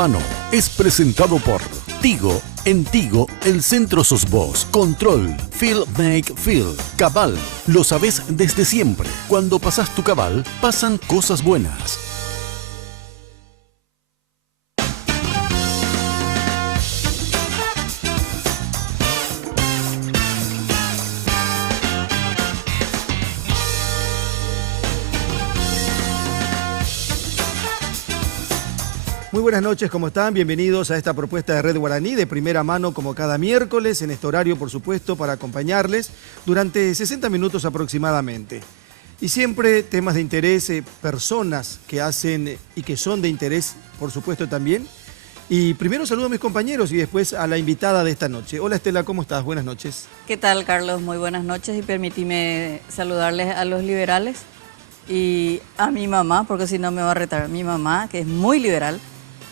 Mano es presentado por Tigo. En Tigo, el centro sos vos. Control, Feel Make Feel. Cabal, lo sabés desde siempre. Cuando pasás tu cabal, pasan cosas buenas. Muy buenas noches, ¿cómo están? Bienvenidos a esta propuesta de Red Guaraní de primera mano como cada miércoles, en este horario por supuesto, para acompañarles durante 60 minutos aproximadamente. Y siempre temas de interés, personas que hacen y que son de interés, por supuesto también. Y primero saludo a mis compañeros y después a la invitada de esta noche. Hola Estela, ¿cómo estás? Buenas noches. ¿Qué tal, Carlos? Muy buenas noches y permitime saludarles a los liberales y a mi mamá, porque si no me va a retar mi mamá, que es muy liberal,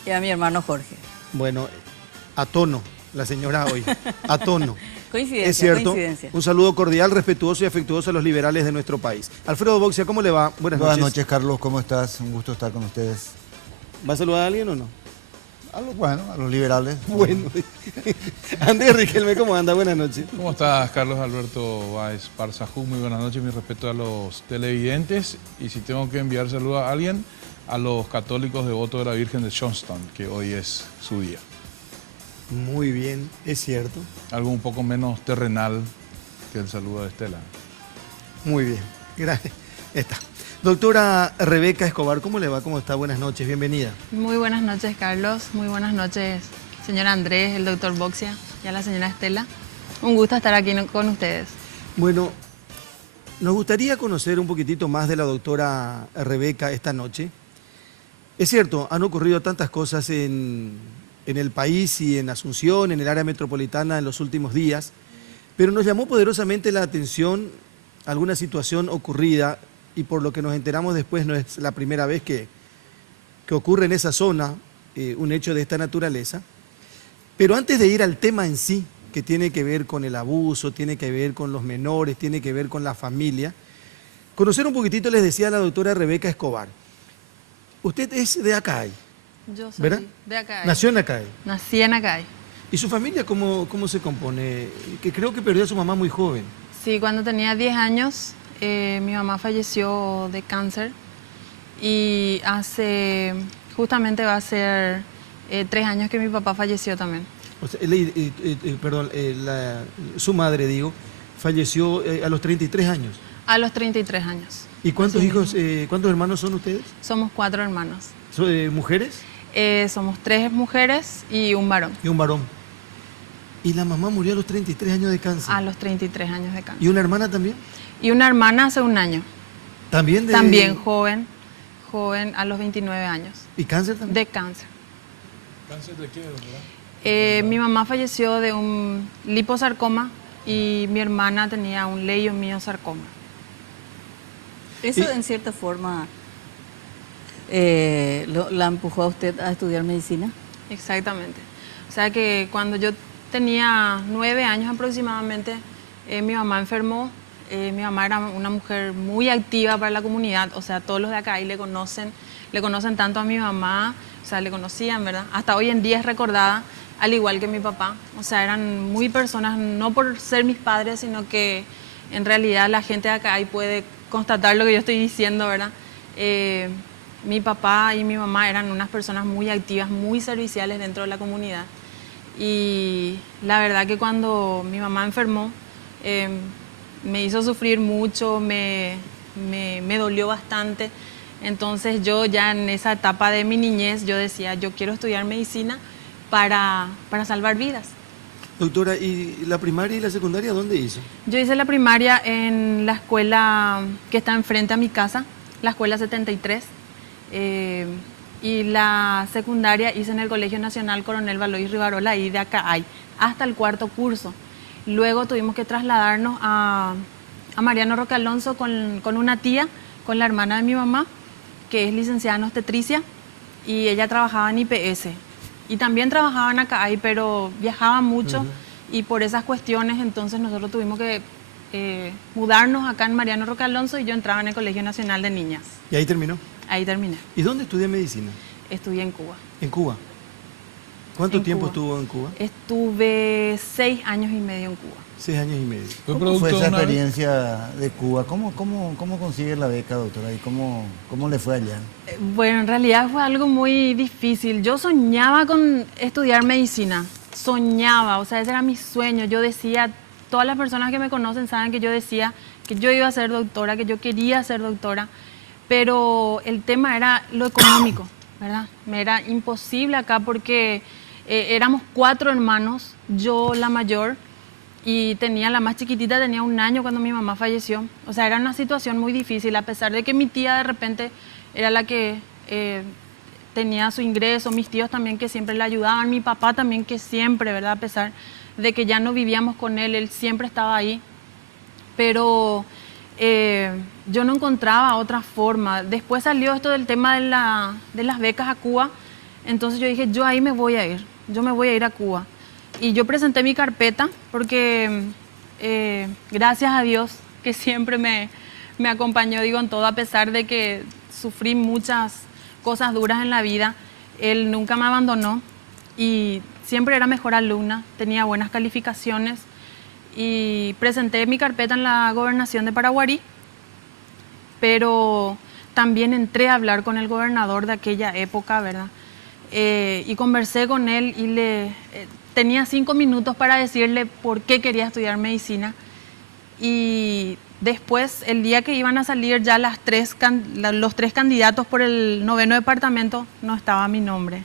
y a mi hermano Jorge. Bueno, a tono, la señora hoy, a tono. Coincidencia, es cierto. Coincidencia. Un saludo cordial, respetuoso y afectuoso a los liberales de nuestro país. Alfredo Boxia, ¿cómo le va? Buenas noches. Buenas noches, Carlos, ¿cómo estás? Un gusto estar con ustedes. ¿Va a saludar a alguien o no? A los liberales. Bueno. Andrés Riquelme, ¿cómo anda? Buenas noches. ¿Cómo estás, Carlos Alberto Báez Parzajú? Muy buenas noches, mi respeto a los televidentes. Y si tengo que enviar saludos a alguien, a los católicos devotos de la Virgen de Johnston, que hoy es su día. Muy bien, es cierto. Algo un poco menos terrenal que el saludo de Estela. Muy bien, gracias. Está. Doctora Rebeca Escobar, ¿cómo le va? ¿Cómo está? Buenas noches, bienvenida. Muy buenas noches, Carlos. Muy buenas noches, señor Andrés, el doctor Boxia y a la señora Estela. Un gusto estar aquí con ustedes. Bueno, nos gustaría conocer un poquitito más de la doctora Rebeca esta noche. Es cierto, han ocurrido tantas cosas en el país y en Asunción, en el área metropolitana en los últimos días, pero nos llamó poderosamente la atención alguna situación ocurrida y por lo que nos enteramos después no es la primera vez que ocurre en esa zona un hecho de esta naturaleza. Pero antes de ir al tema en sí, que tiene que ver con el abuso, tiene que ver con los menores, tiene que ver con la familia, conocer un poquitito, les decía la doctora Rebeca Escobar. Usted es de Acay, Yo soy ¿verdad? de Acay. Nació en Acay. Nací en Acay. ¿Y su familia cómo se compone? Que creo que perdió a su mamá muy joven. Sí, cuando tenía 10 años, mi mamá falleció de cáncer y justamente va a ser 3 años que mi papá falleció también. O sea, su madre, digo, falleció a los 33 años. A los 33 años. ¿Y cuántos Así hijos, mismo. cuántos hermanos son ustedes? Somos 4 hermanos. ¿Son mujeres? Somos 3 mujeres y un varón. Y un varón. ¿Y la mamá murió a los 33 años de cáncer? A los 33 años de cáncer. ¿Y una hermana también? Y una hermana hace 1 año. ¿También de...? También joven a los 29 años. ¿Y cáncer también? De cáncer. ¿Cáncer de qué, doctora? Mi mamá falleció de un liposarcoma y mi hermana tenía un leiomiosarcoma. Eso en cierta forma la empujó a usted a estudiar medicina. Exactamente. O sea que cuando yo tenía 9 años aproximadamente, mi mamá enfermó. Mi mamá era una mujer muy activa para la comunidad, o sea, todos los de acá ahí le conocen tanto a mi mamá, o sea, le conocían, ¿verdad? Hasta hoy en día es recordada, al igual que mi papá. O sea, eran muy personas, no por ser mis padres, sino que en realidad la gente de acá ahí puede constatar lo que yo estoy diciendo, ¿verdad? Mi papá y mi mamá eran unas personas muy activas, muy serviciales dentro de la comunidad. Y la verdad que cuando mi mamá enfermó, me hizo sufrir mucho, me dolió bastante. Entonces yo ya en esa etapa de mi niñez, yo decía, yo quiero estudiar medicina para salvar vidas. Doctora, ¿y la primaria y la secundaria dónde hizo? Yo hice la primaria en la escuela que está enfrente a mi casa, la escuela 73. Y la secundaria hice en el Colegio Nacional Coronel Valois Rivarola, ahí de acá hay, hasta el 4º curso. Luego tuvimos que trasladarnos a Mariano Roque Alonso con una tía, con la hermana de mi mamá, que es licenciada en obstetricia, y ella trabajaba en IPS. Y también trabajaba en Acay, pero viajaba mucho, y por esas cuestiones entonces nosotros tuvimos que mudarnos acá en Mariano Roque Alonso, y yo entraba en el Colegio Nacional de Niñas. ¿Y ahí terminó? Ahí terminé. ¿Y dónde estudié medicina? Estudié en Cuba. ¿En Cuba? ¿Cuánto en tiempo Cuba. estuvo en Cuba? Estuve 6 años y medio en Cuba. 6 años y medio. Fue ¿Cómo producto fue de esa una- experiencia de Cuba? ¿Cómo consigue la beca, doctora? ¿Y cómo le fue allá? Bueno, en realidad fue algo muy difícil. Yo soñaba con estudiar medicina, soñaba, o sea, ese era mi sueño. Yo decía, todas las personas que me conocen saben que yo decía que yo iba a ser doctora, que yo quería ser doctora, pero el tema era lo económico, ¿verdad? Me era imposible acá porque éramos 4 hermanos, yo la mayor, y tenía la más chiquitita, tenía 1 año cuando mi mamá falleció. O sea, era una situación muy difícil, a pesar de que mi tía de repente era la que tenía su ingreso, mis tíos también que siempre le ayudaban, mi papá también que siempre, ¿verdad? A pesar de que ya no vivíamos con él siempre estaba ahí. Pero yo no encontraba otra forma. Después salió esto del tema de las becas a Cuba, entonces yo dije, yo ahí me voy a ir, yo me voy a ir a Cuba. Y yo presenté mi carpeta porque gracias a Dios que siempre me acompañó, digo, en todo, a pesar de que sufrí muchas cosas duras en la vida, Él nunca me abandonó y siempre era mejor alumna, tenía buenas calificaciones y presenté mi carpeta en la gobernación de Paraguarí, pero también entré a hablar con el gobernador de aquella época, ¿verdad? Y conversé con él y tenía 5 minutos para decirle por qué quería estudiar medicina. Y después, el día que iban a salir ya los 3 candidatos por el 9º departamento, no estaba mi nombre.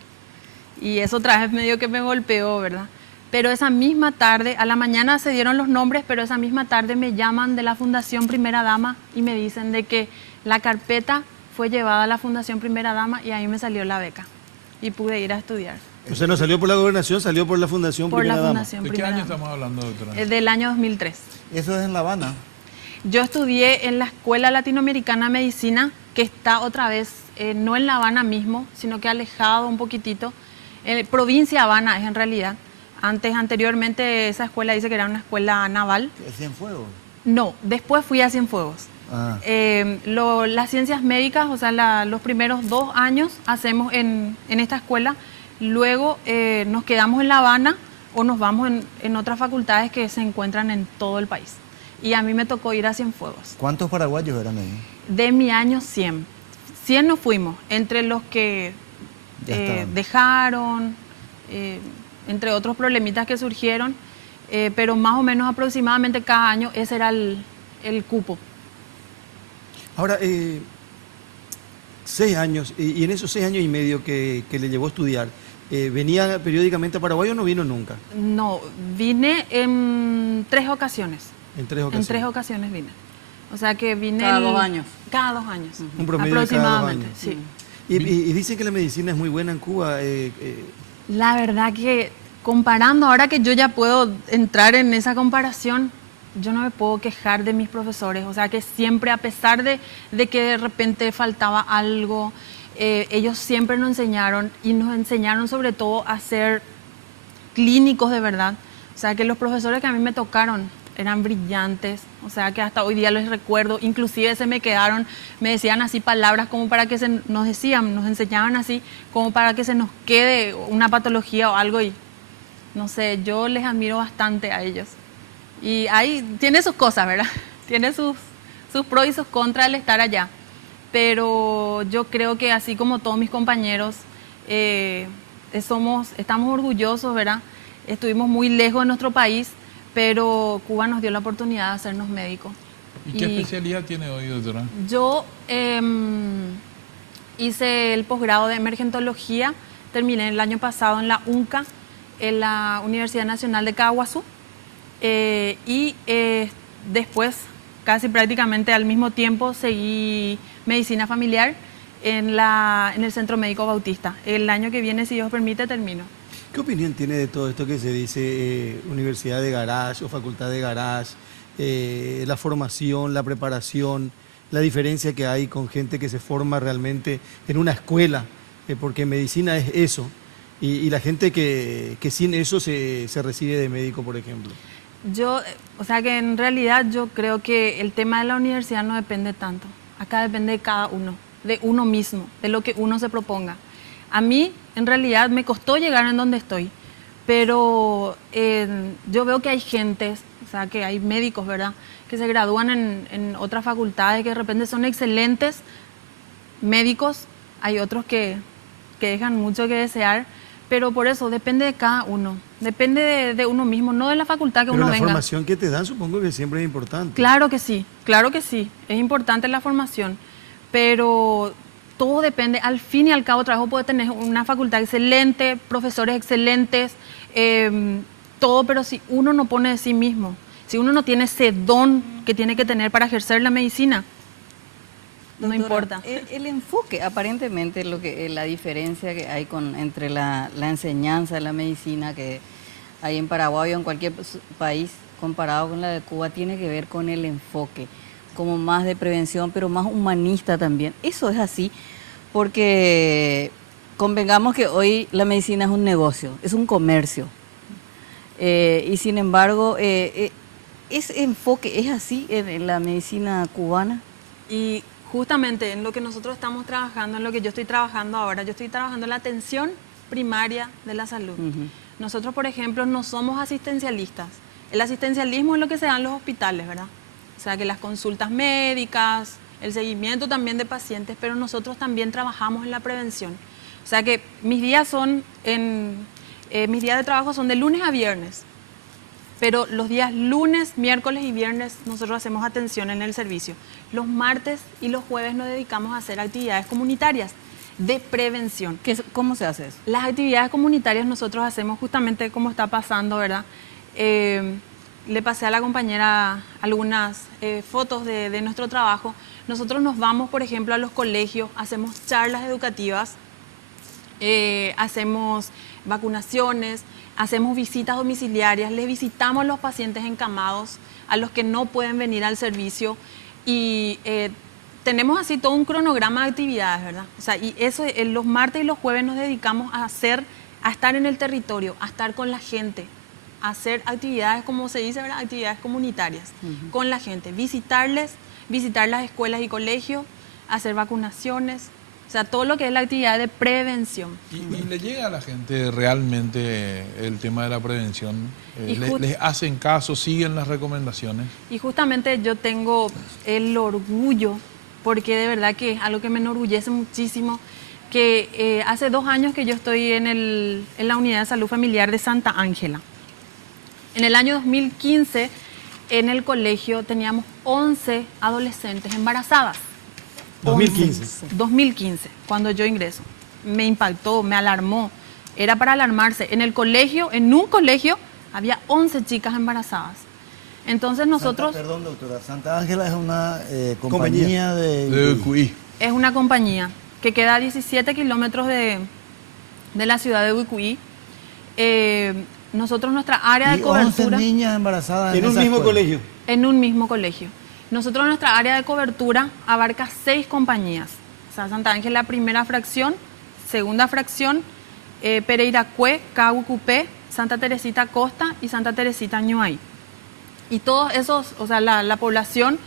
Y eso otra vez medio que me golpeó, ¿verdad? Pero esa misma tarde, a la mañana se dieron los nombres, pero esa misma tarde me llaman de la Fundación Primera Dama y me dicen de que la carpeta fue llevada a la Fundación Primera Dama y ahí me salió la beca y pude ir a estudiar. O sea, no salió por la gobernación, salió por la Fundación Por la Primera Dama. Fundación ¿De qué Primera año Dama. estamos hablando, doctora? Del año 2003. Eso es en La Habana. Yo estudié en la Escuela Latinoamericana de Medicina, que está otra vez, no en La Habana mismo, sino que alejado un poquitito. Provincia Habana es en realidad. Anteriormente esa escuela dice que era una escuela naval. ¿Es Cienfuegos? No, después fui a Cienfuegos. Ah. Las ciencias médicas, o sea, los primeros 2 años hacemos en esta escuela, luego nos quedamos en La Habana o nos vamos en otras facultades que se encuentran en todo el país. Y a mí me tocó ir a Cienfuegos. ¿Cuántos paraguayos eran ahí? De mi año 100. 100 nos fuimos, entre los que Ya estaban. dejaron, entre otros problemitas que surgieron, pero más o menos aproximadamente cada año ese era el cupo. Ahora, 6 años, y en esos 6 años y medio que le llevó a estudiar, ¿venía periódicamente a Paraguay o no vino nunca? No, vine en 3 ocasiones. En 3 En ocasiones. 3 ocasiones vine. O sea que vine... Cada 2 años. Cada 2 años. Un promedio de cada 2 aproximadamente, años. sí. Y dicen que la medicina es muy buena en Cuba. La verdad que comparando, ahora que yo ya puedo entrar en esa comparación, yo no me puedo quejar de mis profesores. O sea que siempre, a pesar de que de repente faltaba algo, ellos siempre nos enseñaron y nos enseñaron sobre todo a ser clínicos de verdad. O sea que los profesores que a mí me tocaron eran brillantes, o sea que hasta hoy día les recuerdo, inclusive se me quedaron, me decían así palabras como para que nos enseñaban así, como para que se nos quede una patología o algo y no sé, yo les admiro bastante a ellos. Y ahí tiene sus cosas, ¿verdad? Tiene sus pros y sus contras al estar allá. Pero yo creo que así como todos mis compañeros, estamos orgullosos, ¿verdad? Estuvimos muy lejos de nuestro país, pero Cuba nos dio la oportunidad de hacernos médicos. ¿Y qué especialidad tiene hoy, doctora? Yo hice el posgrado de emergentología, terminé el año pasado en la UNCA, en la Universidad Nacional de Caguazú, y después, casi prácticamente al mismo tiempo, seguí medicina familiar en el Centro Médico Bautista. El año que viene, si Dios permite, termino. ¿Qué opinión tiene de todo esto que se dice universidad de garage o facultad de garage, la formación, la preparación, la diferencia que hay con gente que se forma realmente en una escuela, porque medicina es eso, y la gente que sin eso se recibe de médico, por ejemplo? O sea que en realidad yo creo que el tema de la universidad no depende tanto. Acá depende de cada uno, de uno mismo, de lo que uno se proponga. A mí, en realidad, me costó llegar en donde estoy, pero yo veo que hay gentes, o sea, que hay médicos, ¿verdad?, que se gradúan en otras facultades, que de repente son excelentes médicos, hay otros que dejan mucho que desear, pero por eso depende de cada uno, depende de uno mismo, no de la facultad que Pero uno la venga. formación que te dan supongo que siempre es importante. Claro que sí, es importante la formación, pero todo depende, al fin y al cabo, trabajo puede tener una facultad excelente, profesores excelentes, todo, pero si uno no pone de sí mismo, si uno no tiene ese don que tiene que tener para ejercer la medicina, no Doctora, importa. El enfoque, aparentemente, la diferencia que hay entre la enseñanza de la medicina que hay en Paraguay o en cualquier país comparado con la de Cuba, tiene que ver con el enfoque, como más de prevención, pero más humanista también. Eso es así, porque convengamos que hoy la medicina es un negocio, es un comercio. Y sin embargo, ese enfoque es así en la medicina cubana. Y justamente en lo que nosotros estamos trabajando, en lo que yo estoy trabajando ahora, yo estoy trabajando en la atención primaria de la salud. Nosotros, por ejemplo, no somos asistencialistas. El asistencialismo es lo que se da en los hospitales, ¿verdad? O sea, que las consultas médicas, el seguimiento también de pacientes, pero nosotros también trabajamos en la prevención. O sea que mis días de trabajo son de lunes a viernes, pero los días lunes, miércoles y viernes nosotros hacemos atención en el servicio. Los martes y los jueves nos dedicamos a hacer actividades comunitarias de prevención. ¿Cómo se hace eso? Las actividades comunitarias nosotros hacemos justamente como está pasando, ¿verdad? Le pasé a la compañera algunas fotos de nuestro trabajo. Nosotros nos vamos, por ejemplo, a los colegios, hacemos charlas educativas, hacemos vacunaciones, hacemos visitas domiciliarias, les visitamos a los pacientes encamados, a los que no pueden venir al servicio y tenemos así todo un cronograma de actividades, ¿verdad? O sea, y eso los martes y los jueves nos dedicamos a estar en el territorio, a estar con la gente, a hacer actividades, como se dice, ¿verdad?, actividades comunitarias con la gente, visitar las escuelas y colegios, hacer vacunaciones. O sea, todo lo que es la actividad de prevención. ¿Y le llega a la gente realmente el tema de la prevención? ¿Les hacen caso, siguen las recomendaciones? Y justamente yo tengo el orgullo, porque de verdad que es algo que me enorgullece muchísimo, que hace 2 años que yo estoy en la Unidad de Salud Familiar de Santa Ángela. En el año 2015, en el colegio teníamos 11 adolescentes embarazadas. 2015. 2015, cuando yo ingreso. Me impactó, me alarmó. Era para alarmarse. En un colegio, había 11 chicas embarazadas. Entonces nosotros... Perdón, doctora. Santa Ángela es una compañía de QI. Es una compañía que queda a 17 kilómetros de la ciudad de Uicuí. Nosotros, nuestra área de cobertura... 11 niñas embarazadas En un mismo colegio. En un mismo colegio. Nosotros, nuestra área de cobertura abarca 6 compañías. O sea, Santa Ángela, primera fracción, segunda fracción, Pereira Cue, Cagucupé, Santa Teresita Costa y Santa Teresita Ñuay. Y todos esos, o sea, la población,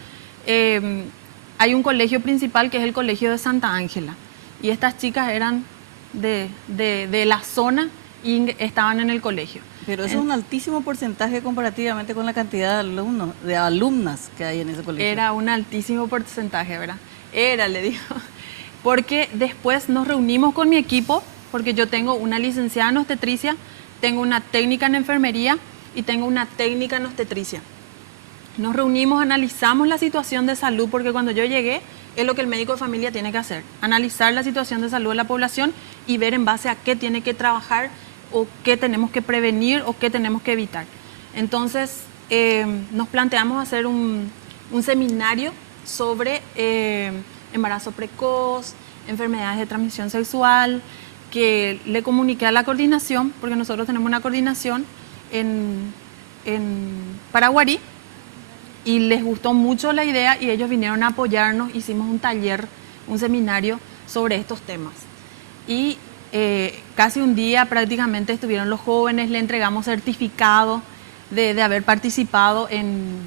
hay un colegio principal que es el colegio de Santa Ángela. Y estas chicas eran de la zona y estaban en el colegio. Pero eso es un altísimo porcentaje comparativamente con la cantidad de alumnas que hay en ese colegio. Era un altísimo porcentaje, ¿verdad? Le digo. Porque después nos reunimos con mi equipo, porque yo tengo una licenciada en obstetricia, tengo una técnica en enfermería y tengo una técnica en obstetricia. Nos reunimos, analizamos la situación de salud, porque cuando yo llegué es lo que el médico de familia tiene que hacer, analizar la situación de salud de la población y ver en base a qué tiene que trabajar o qué tenemos que prevenir o qué tenemos que evitar. Entonces, nos planteamos hacer un seminario sobre embarazo precoz, enfermedades de transmisión sexual, que le comuniqué a la coordinación, porque nosotros tenemos una coordinación en Paraguarí, y les gustó mucho la idea y ellos vinieron a apoyarnos, hicimos un taller, un seminario sobre estos temas. Y casi un día prácticamente estuvieron los jóvenes, le entregamos certificado de haber participado en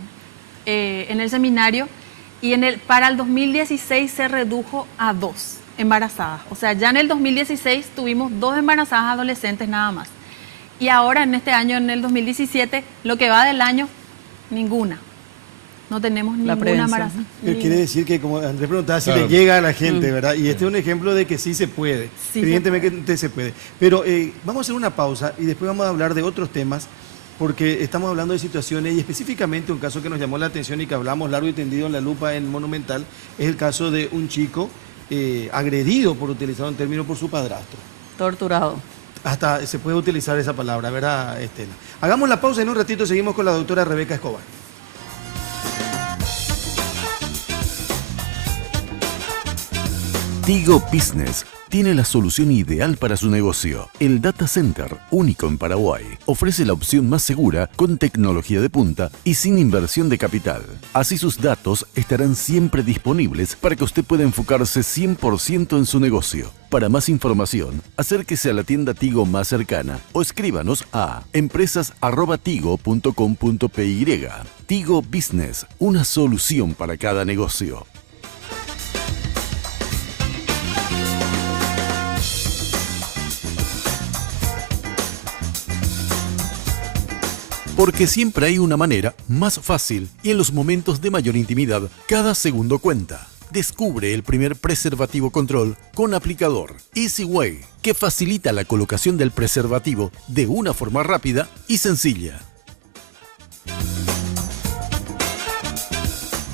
el seminario y para el 2016 se redujo a 2. embarazadas. O sea, ya en el 2016 tuvimos 2 embarazadas adolescentes nada más. Y ahora en este año, en el 2017, lo que va del año, ninguna. No tenemos ninguna embarazada. Quiere decir que, como Andrés preguntaba, si Claro. le llega a la gente, ¿verdad? Y este es un ejemplo de que sí se puede. Sí Evidentemente se puede. Pero vamos a hacer una pausa y después vamos a hablar de otros temas, porque estamos hablando de situaciones y específicamente un caso que nos llamó la atención y que hablamos largo y tendido en la lupa en Monumental, es el caso de un chico agredido, por utilizar un término, por su padrastro. Torturado. Hasta se puede utilizar esa palabra, ¿verdad, Estela? Hagamos la pausa y en un ratito seguimos con la doctora Rebeca Escobar. Tigo Business tiene la solución ideal para su negocio. El Data Center, único en Paraguay, ofrece la opción más segura con tecnología de punta y sin inversión de capital. Así sus datos estarán siempre disponibles para que usted pueda enfocarse 100% en su negocio. Para más información, acérquese a la tienda Tigo más cercana o escríbanos a empresas@tigo.com.py. Tigo Business, una solución para cada negocio. Porque siempre hay una manera más fácil y en los momentos de mayor intimidad, cada segundo cuenta. Descubre el primer preservativo control con aplicador Easy Way, que facilita la colocación del preservativo de una forma rápida y sencilla.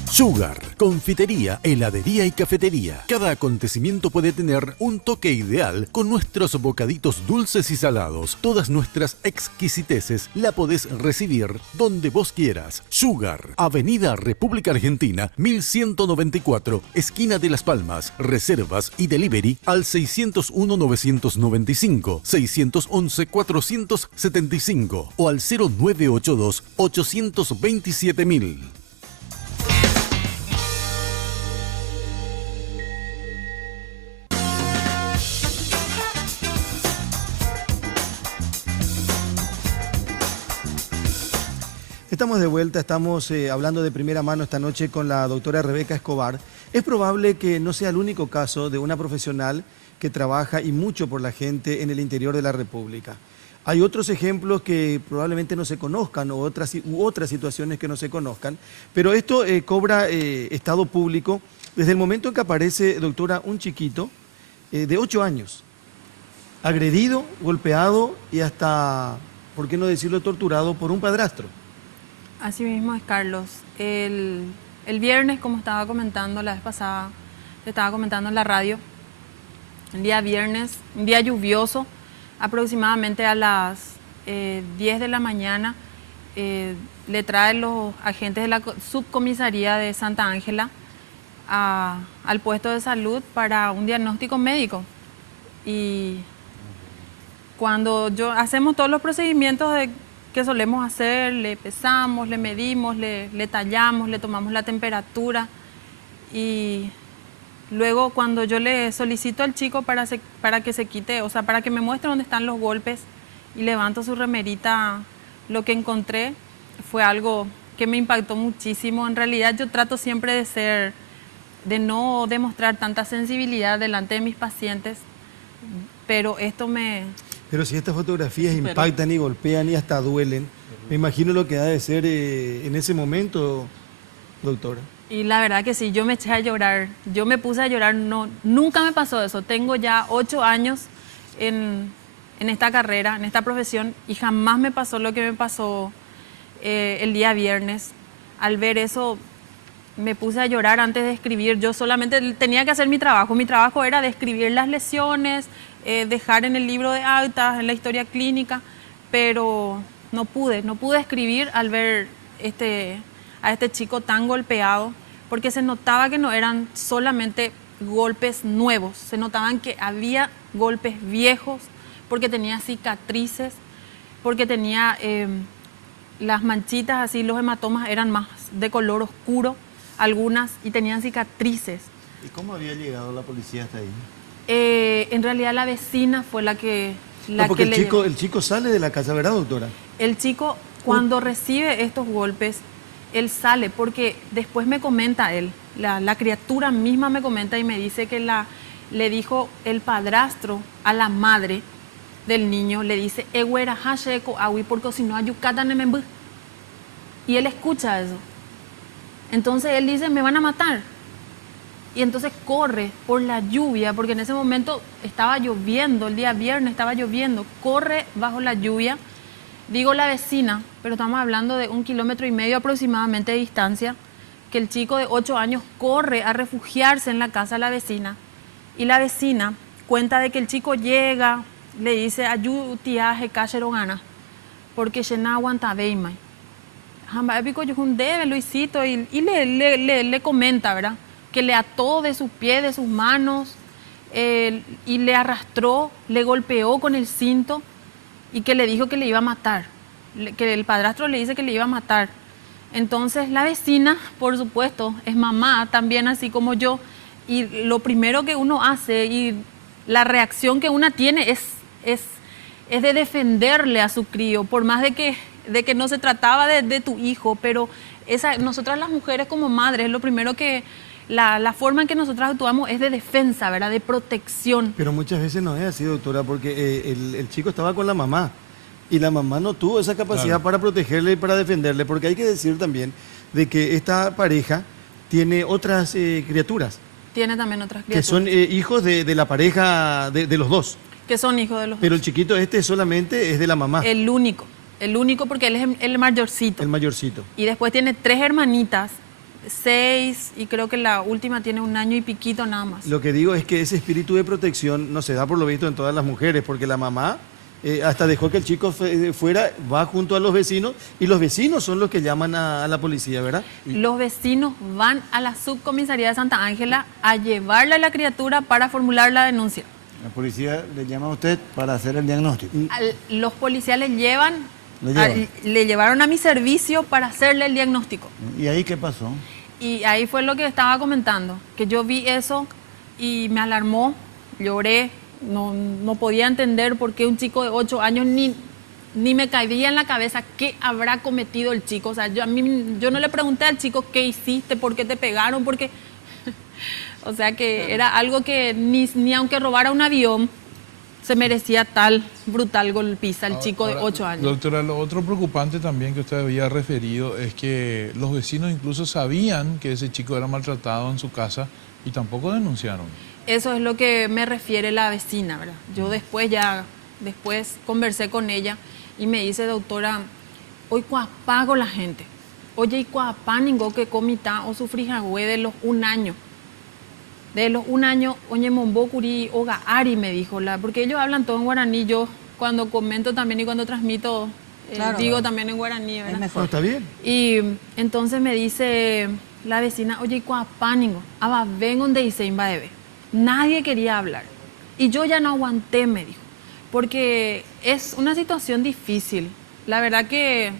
Sugar, confitería, heladería y cafetería. Cada acontecimiento puede tener un toque ideal con nuestros bocaditos dulces y salados. Todas nuestras exquisiteces la podés recibir donde vos quieras. Sugar, Avenida República Argentina, 1194, esquina de Las Palmas. Reservas y delivery al 601-995, 611-475 o al 0982-827.000. Estamos de vuelta, estamos hablando de primera mano esta noche con la doctora Rebeca Escobar. Es probable que no sea el único caso de una profesional que trabaja y mucho por la gente en el interior de la República. Hay otros ejemplos que probablemente no se conozcan u otras situaciones que no se conozcan, pero esto cobra estado público desde el momento en que aparece, doctora, un chiquito de 8 años, agredido, golpeado y hasta, ¿por qué no decirlo, torturado por un padrastro? Así mismo es, Carlos. El viernes, como estaba comentando la vez pasada, te estaba comentando en la radio, el día viernes, un día lluvioso, aproximadamente a las 10 de la mañana, le traen los agentes de la subcomisaría de Santa Ángela al puesto de salud para un diagnóstico médico. Y cuando hacemos todos los procedimientos que solemos hacer, le pesamos, le medimos, le tallamos, le tomamos la temperatura y luego cuando yo le solicito al chico para que se quite, o sea, para que me muestre dónde están los golpes y levanto su remerita, lo que encontré fue algo que me impactó muchísimo. En realidad yo trato siempre de no demostrar tanta sensibilidad delante de mis pacientes, pero esto Pero si estas fotografías impactan y golpean y hasta duelen, me imagino lo que ha de ser en ese momento, doctora. Y la verdad que sí, yo me eché a llorar, yo me puse a llorar, nunca me pasó eso. Tengo ya 8 años en esta carrera, en esta profesión, y jamás me pasó lo que me pasó el día viernes. Al ver eso, me puse a llorar antes de escribir. Yo solamente tenía que hacer mi trabajo era describir las lesiones, dejar en el libro de actas, en la historia clínica, pero no pude escribir al ver a este chico tan golpeado, porque se notaba que no eran solamente golpes nuevos, se notaban que había golpes viejos, porque tenía cicatrices, porque tenía las manchitas así, los hematomas eran más de color oscuro, algunas, y tenían cicatrices. ¿Y cómo había llegado la policía hasta ahí? En realidad la vecina fue la que Porque le... el chico sale de la casa, ¿verdad, doctora? El chico, cuando recibe estos golpes, él sale, porque después me comenta él, la criatura misma me comenta y me dice que le dijo el padrastro a la madre del niño, le dice, Eguera hasheko awi, porque si no ayucata nemembu. Y él escucha eso. Entonces él dice, me van a matar. Y entonces corre por la lluvia, porque en ese momento estaba lloviendo, el día viernes estaba lloviendo, corre bajo la lluvia, digo la vecina, pero estamos hablando de 1,5 kilómetros aproximadamente de distancia, que el chico de 8 años corre a refugiarse en la casa de la vecina, y la vecina cuenta de que el chico llega, le dice, ayutiaje casherogana, porque llena aguanta veima. Luisito, y le comenta, ¿verdad?, que le ató de sus pies, de sus manos, y le arrastró, le golpeó con el cinto y que le dijo que le iba a matar, que el padrastro le dice que le iba a matar. Entonces la vecina, por supuesto, es mamá también, así como yo, y lo primero que uno hace y la reacción que una tiene es de defenderle a su crío, por más de que no se trataba de tu hijo, pero nosotras las mujeres como madres, lo primero que la forma en que nosotras actuamos es de defensa, ¿verdad?, de protección. Pero muchas veces no es así, doctora, porque el chico estaba con la mamá y la mamá no tuvo esa capacidad para protegerle y para defenderle, porque hay que decir también de que esta pareja tiene otras criaturas. Tiene también otras criaturas. Que son hijos de la pareja, de los dos. Que son hijos de los dos. Pero el chiquito solamente es de la mamá. El único porque él es el mayorcito. El mayorcito. Y después tiene 3 hermanitas, 6, y creo que la última tiene 1 año y piquito nada más. Lo que digo es que ese espíritu de protección no se da por lo visto en todas las mujeres, porque la mamá hasta dejó que el chico fuera, va junto a los vecinos, y los vecinos son los que llaman a la policía, ¿verdad? Los vecinos van a la subcomisaría de Santa Ángela a llevarle a la criatura para formular la denuncia. La policía le llama a usted para hacer el diagnóstico. Los policías le llevaron a mi servicio para hacerle el diagnóstico. ¿Y ahí qué pasó? Y ahí fue lo que estaba comentando, que yo vi eso y me alarmó, lloré, no podía entender por qué un chico de 8 años ni me caía en la cabeza qué habrá cometido el chico. O sea, yo no le pregunté al chico qué hiciste, por qué te pegaron, porque... O sea que era algo que ni aunque robara un avión se merecía tal brutal golpiza el chico de 8 años. Doctora, lo otro preocupante también que usted había referido es que los vecinos incluso sabían que ese chico era maltratado en su casa y tampoco denunciaron. Eso es lo que me refiere la vecina, ¿verdad? Yo después conversé con ella y me dice, doctora, hoy cuapago la gente. Oye, y cuapáningo que comita o sufrija de los 1 año. De los 1 año, oye, Mombocuri, Oga Ari, me dijo, porque ellos hablan todo en guaraní. Yo cuando comento también y cuando transmito, digo también en guaraní, ¿verdad? Es mejor. Está bien. Y entonces me dice la vecina, oye, cuapáningo, aba vengo de Iseimba bebé. Nadie quería hablar. Y yo ya no aguanté, me dijo, porque es una situación difícil. La verdad que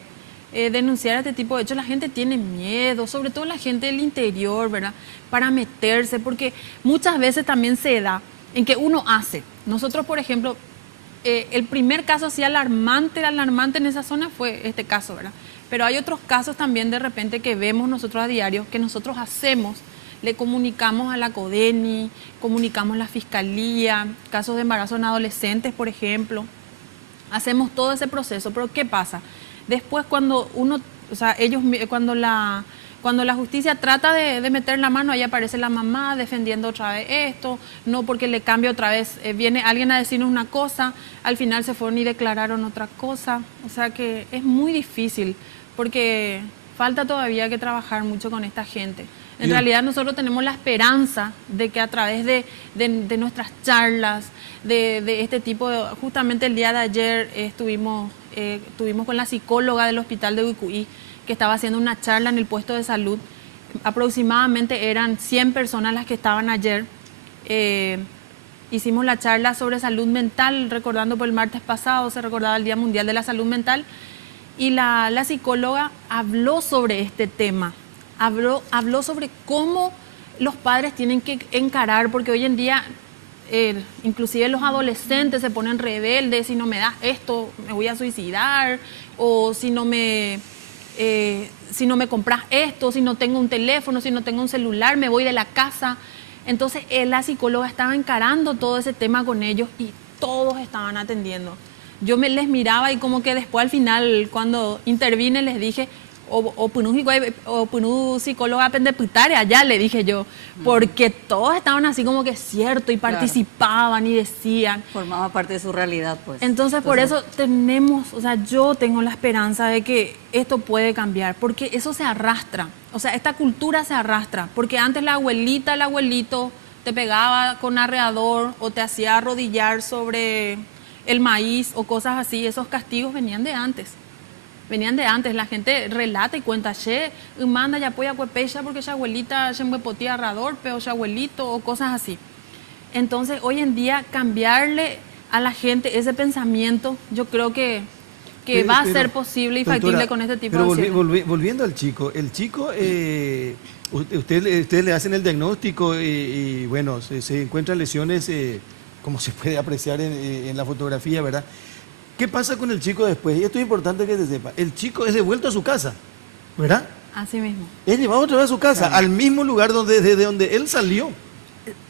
denunciar este tipo de hechos, la gente tiene miedo, sobre todo la gente del interior, ¿verdad?, para meterse, porque muchas veces también se da en que uno hace. Nosotros, por ejemplo, el primer caso así alarmante en esa zona fue este caso, ¿verdad? Pero hay otros casos también de repente que vemos nosotros a diario, que nosotros hacemos, le comunicamos a la CODENI, comunicamos a la Fiscalía, casos de embarazo en adolescentes, por ejemplo. Hacemos todo ese proceso, pero ¿qué pasa? Después cuando cuando la justicia trata de meter la mano, ahí aparece la mamá defendiendo otra vez esto, no porque le cambie otra vez, viene alguien a decirnos una cosa, al final se fueron y declararon otra cosa. O sea que es muy difícil, porque falta todavía que trabajar mucho con esta gente. En realidad nosotros tenemos la esperanza de que a través de nuestras charlas, de este tipo de... Justamente el día de ayer estuvimos con la psicóloga del hospital de Uicuí, que estaba haciendo una charla en el puesto de salud. Aproximadamente eran 100 personas las que estaban ayer. Hicimos la charla sobre salud mental, recordando por el martes pasado, se recordaba el Día Mundial de la Salud Mental, y la psicóloga habló sobre este tema. Habló sobre cómo los padres tienen que encarar, porque hoy en día inclusive los adolescentes se ponen rebeldes, si no me das esto me voy a suicidar, o si no me compras esto, si no tengo un teléfono, si no tengo un celular, me voy de la casa. Entonces la psicóloga estaba encarando todo ese tema con ellos y todos estaban atendiendo. Yo les miraba y como que después al final, cuando intervine, les dije, o punú psicóloga pendeputaria, allá le dije yo, porque todos estaban así como que es cierto y participaban y decían. Formaba parte de su realidad, pues. Entonces por eso tenemos, o sea, yo tengo la esperanza de que esto puede cambiar, porque eso se arrastra, o sea, esta cultura se arrastra, porque antes la abuelita, el abuelito te pegaba con arreador o te hacía arrodillar sobre el maíz o cosas así, esos castigos venían de antes. La gente relata y cuenta, che, manda ya apoya cuepecha porque esa abuelita se me potía arrador, pero ese abuelito o cosas así. Entonces, hoy en día, cambiarle a la gente ese pensamiento, yo creo que va a ser posible y factible con este tipo de acciones. Volviendo al chico, el chico, ustedes le hacen el diagnóstico y bueno, se encuentran lesiones, como se puede apreciar en la fotografía, ¿verdad? ¿Qué pasa con el chico después? Y esto es importante que se sepa. El chico es devuelto a su casa, ¿verdad? Así mismo. Es llevado otra vez a su casa, al mismo lugar desde donde él salió.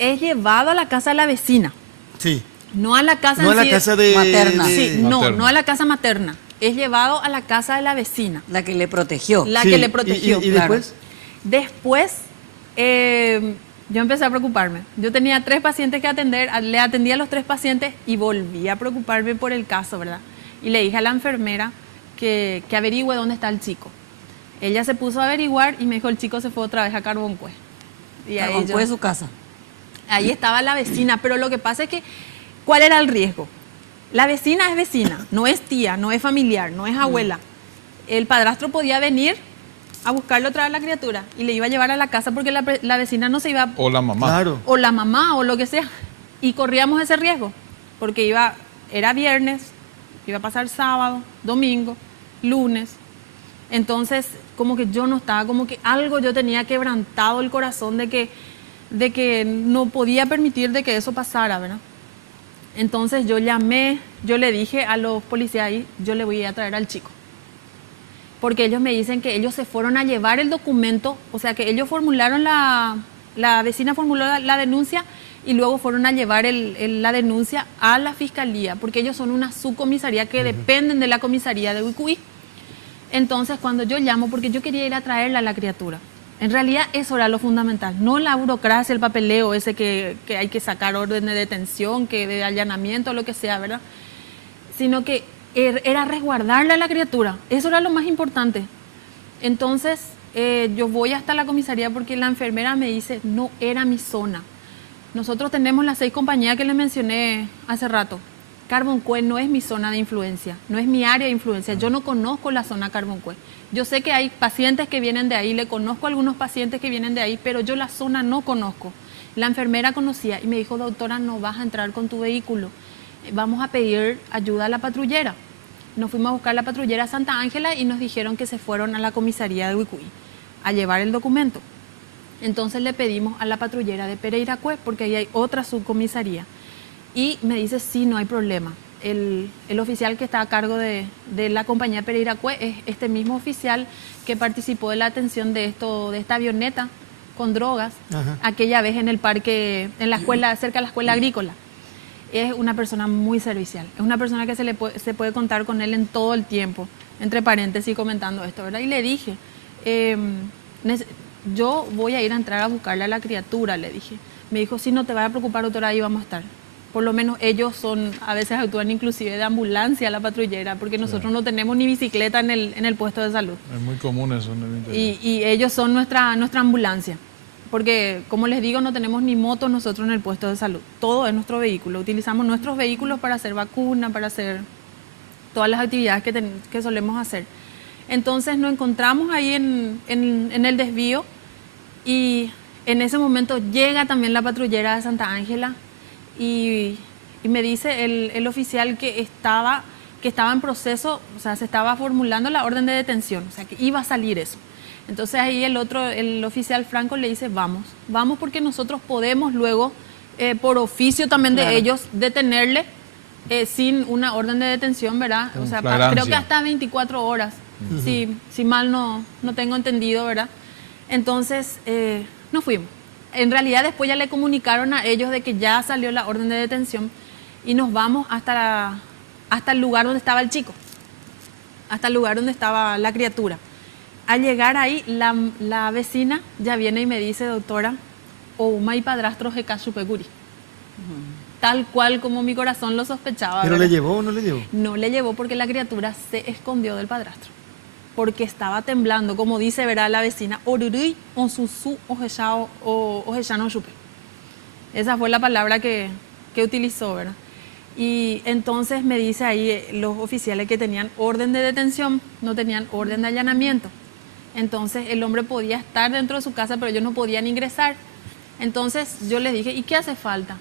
Es llevado a la casa de la vecina. Sí. No a la casa No a la casa materna. Sí, Materna. no a la casa materna. Es llevado a la casa de la vecina. La que le protegió. La Sí. que le protegió. ¿Y claro. después? Después, yo empecé a preocuparme. Yo tenía 3 pacientes que atender, le atendí a los 3 pacientes y volví a preocuparme por el caso, ¿verdad? Y le dije a la enfermera que averigüe dónde está el chico. Ella se puso a averiguar y me dijo, el chico se fue otra vez a Carboncue. Y ahí Fue de su casa. ahí estaba la vecina, pero lo que pasa es que, ¿cuál era el riesgo? La vecina es vecina, no es tía, no es familiar, no es abuela. El padrastro podía venir a buscarle otra vez a la criatura y le iba a llevar a la casa porque la vecina no se iba, O la mamá. Claro. o la mamá o lo que sea, y corríamos ese riesgo, porque era viernes, iba a pasar sábado, domingo, lunes, entonces como que yo no estaba, como que algo yo tenía quebrantado el corazón de que no podía permitir de que eso pasara, ¿verdad? Entonces yo llamé, yo le dije a los policías ahí, yo le voy a traer al chico. Porque ellos me dicen que ellos se fueron a llevar el documento, o sea que ellos formularon la vecina formuló la denuncia y luego fueron a llevar la denuncia a la fiscalía, porque ellos son una subcomisaría que dependen de la comisaría de Uicuí. Entonces cuando yo llamo, porque yo quería ir a traerla a la criatura, en realidad eso era lo fundamental, no la burocracia, el papeleo ese que hay que sacar orden de detención, que de allanamiento, lo que sea, ¿verdad? Sino que era resguardarle a la criatura, eso era lo más importante. Entonces yo voy hasta la comisaría porque la enfermera me dice, no era mi zona. Nosotros tenemos las 6 compañías que les mencioné hace rato. Carboncue no es mi zona de influencia, no es mi área de influencia. Yo no conozco la zona Carboncue. Yo sé que hay pacientes que vienen de ahí, le conozco a algunos pacientes que vienen de ahí, pero yo la zona no conozco. La enfermera conocía y me dijo, doctora, no vas a entrar con tu vehículo. Vamos a pedir ayuda a la patrullera. Nos fuimos a buscar la patrullera a Santa Ángela y nos dijeron que se fueron a la comisaría de Uicuí a llevar el documento. Entonces le pedimos a la patrullera de Pereiracue, porque ahí hay otra subcomisaría. Y me dice, sí, no hay problema. El oficial que está a cargo de la compañía Pereiracue es este mismo oficial que participó de la atención de esta avioneta con drogas, aquella vez en el parque, en la escuela, cerca de la escuela agrícola. Es una persona muy servicial, es una persona que se puede contar con él en todo el tiempo, entre paréntesis comentando esto, ¿verdad? Y le dije, yo voy a ir a entrar a buscarle a la criatura, le dije. Me dijo, sí, no te vayas a preocupar, doctora, ahí vamos a estar. Por lo menos ellos a veces actúan inclusive de ambulancia, la patrullera, porque nosotros no tenemos ni bicicleta en el puesto de salud. Es muy común eso en el interior. Y ellos son nuestra ambulancia. Porque, como les digo, no tenemos ni motos nosotros en el puesto de salud. Todo es nuestro vehículo. Utilizamos nuestros vehículos para hacer vacunas, para hacer todas las actividades que solemos hacer. Entonces nos encontramos ahí en el desvío y en ese momento llega también la patrullera de Santa Ángela y me dice el oficial que estaba en proceso, o sea, se estaba formulando la orden de detención, o sea, que iba a salir eso. Entonces ahí el oficial Franco le dice, vamos porque nosotros podemos luego, por oficio también de ellos, detenerle sin una orden de detención, ¿verdad? O sea, creo que hasta 24 horas, si mal no tengo entendido, ¿verdad? Entonces nos fuimos. En realidad después ya le comunicaron a ellos de que ya salió la orden de detención y nos vamos hasta el lugar donde estaba el chico, hasta el lugar donde estaba la criatura. Al llegar ahí, la vecina ya viene y me dice, doctora, Ouma y padrastro Hekashupeguri. Tal cual como mi corazón lo sospechaba. ¿Pero ¿verdad? le llevó o no le llevó? No le llevó porque la criatura se escondió del padrastro. Porque estaba temblando, como dice, verá la vecina, Orurui, Onsusu, Ojeshano Shupe. Esa fue la palabra que utilizó, ¿verdad? Y entonces me dice ahí los oficiales que tenían orden de detención, no tenían orden de allanamiento. Entonces el hombre podía estar dentro de su casa, pero ellos no podían ingresar. Entonces yo les dije, ¿y qué hace falta?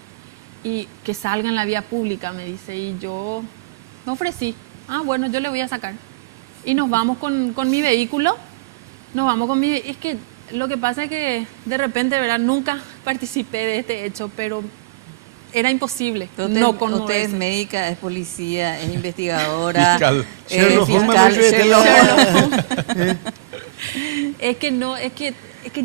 Y que salga en la vía pública, me dice. Y yo me ofrecí. Ah, bueno, yo le voy a sacar. Y nos vamos con mi vehículo. Es que lo que pasa es que de repente, ¿verdad? Nunca participé de este hecho, pero era imposible no conmoverse. Usted es médica, es policía, es investigadora, Fiscal. Sherlock Holmes, fiscal, Sherlock Holmes. Es que no, es que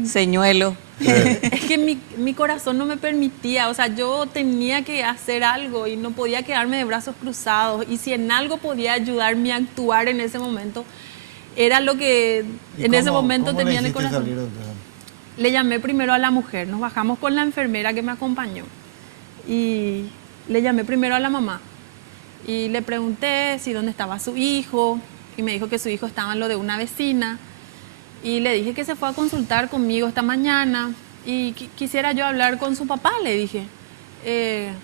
señuelo. es que mi corazón no me permitía, o sea, yo tenía que hacer algo y no podía quedarme de brazos cruzados. Y si en algo podía ayudarme a actuar en ese momento, era lo que en ese momento tenía en el corazón. Salir, doctora? Le llamé primero a la mujer, nos bajamos con la enfermera que me acompañó y le llamé primero a la mamá y le pregunté si dónde estaba su hijo y me dijo que su hijo estaba en lo de una vecina. Y le dije que se fue a consultar conmigo esta mañana y quisiera yo hablar con su papá, le dije.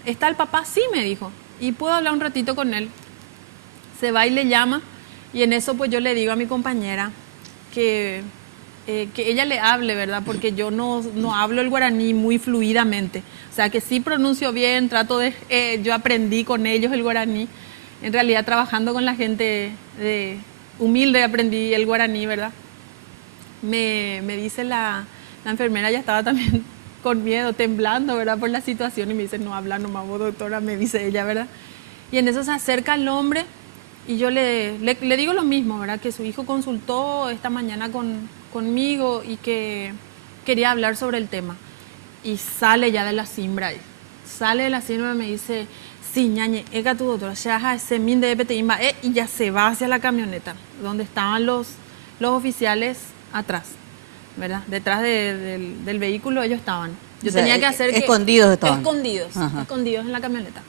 ¿Está el papá? Sí, me dijo. Y puedo hablar un ratito con él. Se va y le llama y en eso pues yo le digo a mi compañera que ella le hable, ¿verdad? Porque yo no hablo el guaraní muy fluidamente. O sea, que sí pronuncio bien, yo aprendí con ellos el guaraní. En realidad trabajando con la gente humilde aprendí el guaraní, ¿verdad? Me dice la enfermera, ya estaba también con miedo, temblando, ¿verdad? Por la situación y me dice, no habla nomás vos, doctora, me dice ella, ¿verdad? Y en eso se acerca el hombre y yo le digo lo mismo, ¿verdad? Que su hijo consultó esta mañana conmigo y que quería hablar sobre el tema. Y sale ya de la simbra ahí. Sale de la simbra y me dice, sí, ñañe, ega tu doctora, ese min de PTIMBA, y ya se va hacia la camioneta, donde estaban los oficiales atrás, ¿verdad? Detrás del vehículo ellos estaban. Yo tenía que hacer escondidos estaban. Escondidos en la camioneta.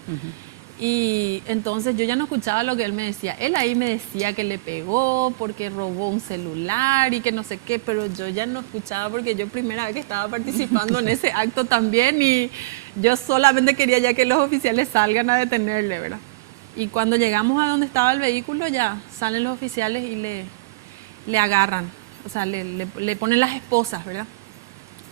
Y entonces yo ya no escuchaba lo que él me decía. Él ahí me decía que le pegó porque robó un celular y que no sé qué, pero yo ya no escuchaba porque yo primera vez que estaba participando en ese acto también y yo solamente quería ya que los oficiales salgan a detenerle, ¿verdad? Y cuando llegamos a donde estaba el vehículo ya salen los oficiales y le agarran. O sea, le ponen las esposas, ¿verdad?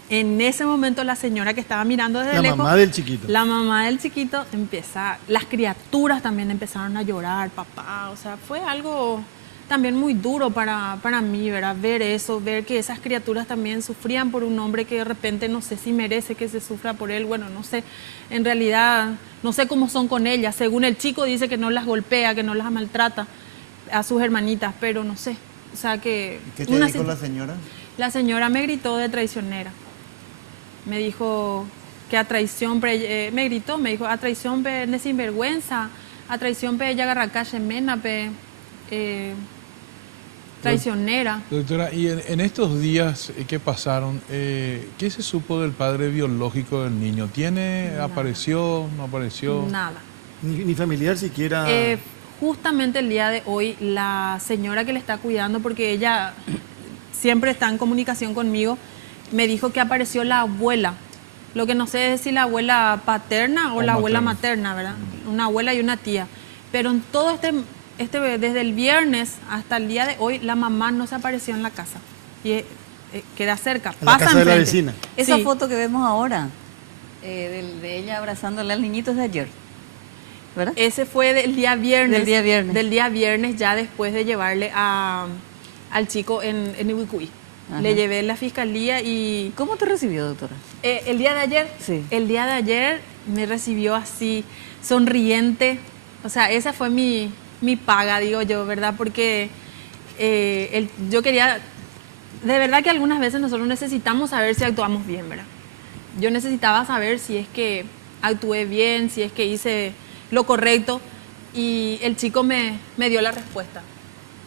En ese momento la señora que estaba mirando desde lejos... La mamá del chiquito. La mamá del chiquito empieza... Las criaturas también empezaron a llorar, papá. O sea, fue algo también muy duro para mí, ¿verdad? Ver eso, ver que esas criaturas también sufrían por un hombre que de repente no sé si merece que se sufra por él. Bueno, no sé. En realidad, no sé cómo son con ellas. Según el chico dice que no las golpea, que no las maltrata a sus hermanitas, pero no sé. O sea que... ¿Qué te dijo la señora? La señora me gritó de traicionera. Me dijo que a traición, me gritó, me dijo, a traición de sinvergüenza, a traición pe ella agarracalle mena pe traicionera. Doctora, y en estos días que pasaron, ¿qué se supo del padre biológico del niño? Nada. ¿Apareció? ¿No apareció? Nada. Ni familiar siquiera. Justamente el día de hoy, la señora que le está cuidando, porque ella siempre está en comunicación conmigo, me dijo que apareció la abuela. Lo que no sé es si la abuela paterna o la abuela materna, ¿verdad? Una abuela y una tía. Pero en todo desde el viernes hasta el día de hoy, la mamá no se apareció en la casa. Y queda cerca, En la pasa casa de la enfrente. vecina. Esa Sí. foto que vemos ahora, de ella abrazándole al niñito es de ayer, ¿verdad? Ese fue del día viernes. Del día viernes. Del día viernes, ya después de llevarle al chico en Ibicuí. Ajá. Le llevé a la fiscalía y... ¿Cómo te recibió, doctora? El día de ayer, Sí. el día de ayer me recibió así, sonriente. O sea, esa fue mi paga, digo yo, ¿verdad? Porque yo quería... De verdad que algunas veces nosotros necesitamos saber si actuamos bien, ¿verdad? yo necesitaba saber si es que actué bien, si es que hice lo correcto, y el chico me dio la respuesta.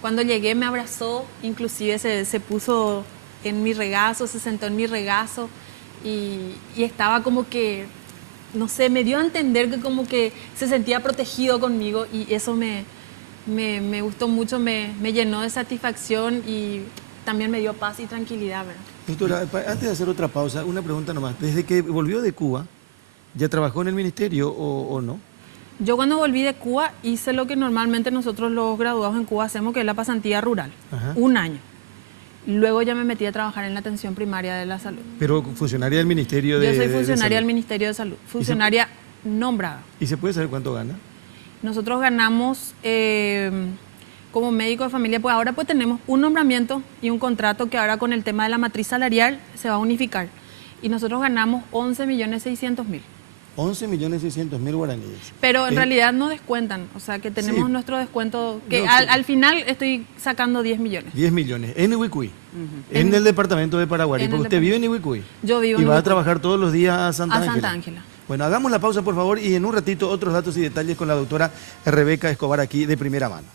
Cuando llegué me abrazó, inclusive se puso en mi regazo, se sentó en mi regazo y estaba como que, no sé, me dio a entender que como que se sentía protegido conmigo, y eso me gustó mucho, me llenó de satisfacción y también me dio paz y tranquilidad, ¿verdad? Doctora, antes de hacer otra pausa, una pregunta nomás. Desde que volvió de Cuba, ¿ya trabajó en el ministerio o no? Yo cuando volví de Cuba hice lo que normalmente nosotros los graduados en Cuba hacemos, que es la pasantía rural, Ajá. 1 año. Luego ya me metí a trabajar en la atención primaria de la salud. Pero funcionaria del Ministerio de Yo soy de funcionaria del Salud. Ministerio de Salud, funcionaria nombrada. ¿Y se puede saber cuánto gana? Nosotros ganamos como médico de familia, pues ahora pues tenemos un nombramiento y un contrato que ahora con el tema de la matriz salarial se va a unificar. Y nosotros ganamos 11.600.000. 11.600.000 guaraníes. Pero en realidad no descuentan, o sea que tenemos Sí. nuestro descuento, que No, sí. al final estoy sacando 10 millones. 10 millones. En Ihuicuy. En el departamento de Paraguay. en el Porque usted vive en Ihuicuy. Yo vivo Y en va a Ihuicuy. trabajar todos los días a Santa A Ángela. Santa Ángela. Bueno, hagamos la pausa, por favor, y en un ratito otros datos y detalles con la doctora Rebeca Escobar aquí de primera mano.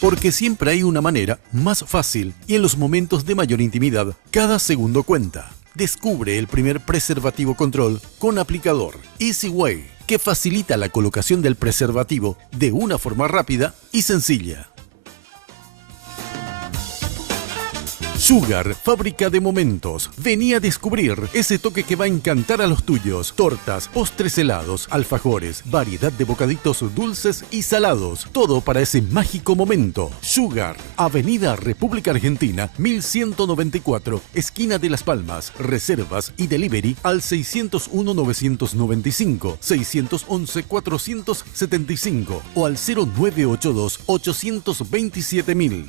Porque siempre hay una manera más fácil y en los momentos de mayor intimidad, cada segundo cuenta. Descubre el primer preservativo control con aplicador Easy Way, que facilita la colocación del preservativo de una forma rápida y sencilla. Sugar, fábrica de momentos. Vení a descubrir ese toque que va a encantar a los tuyos. Tortas, postres helados, alfajores, variedad de bocaditos dulces y salados. Todo para ese mágico momento. Sugar, Avenida República Argentina, 1194, esquina de Las Palmas. Reservas y delivery al 601-995, 611-475 o al 0982-827.000.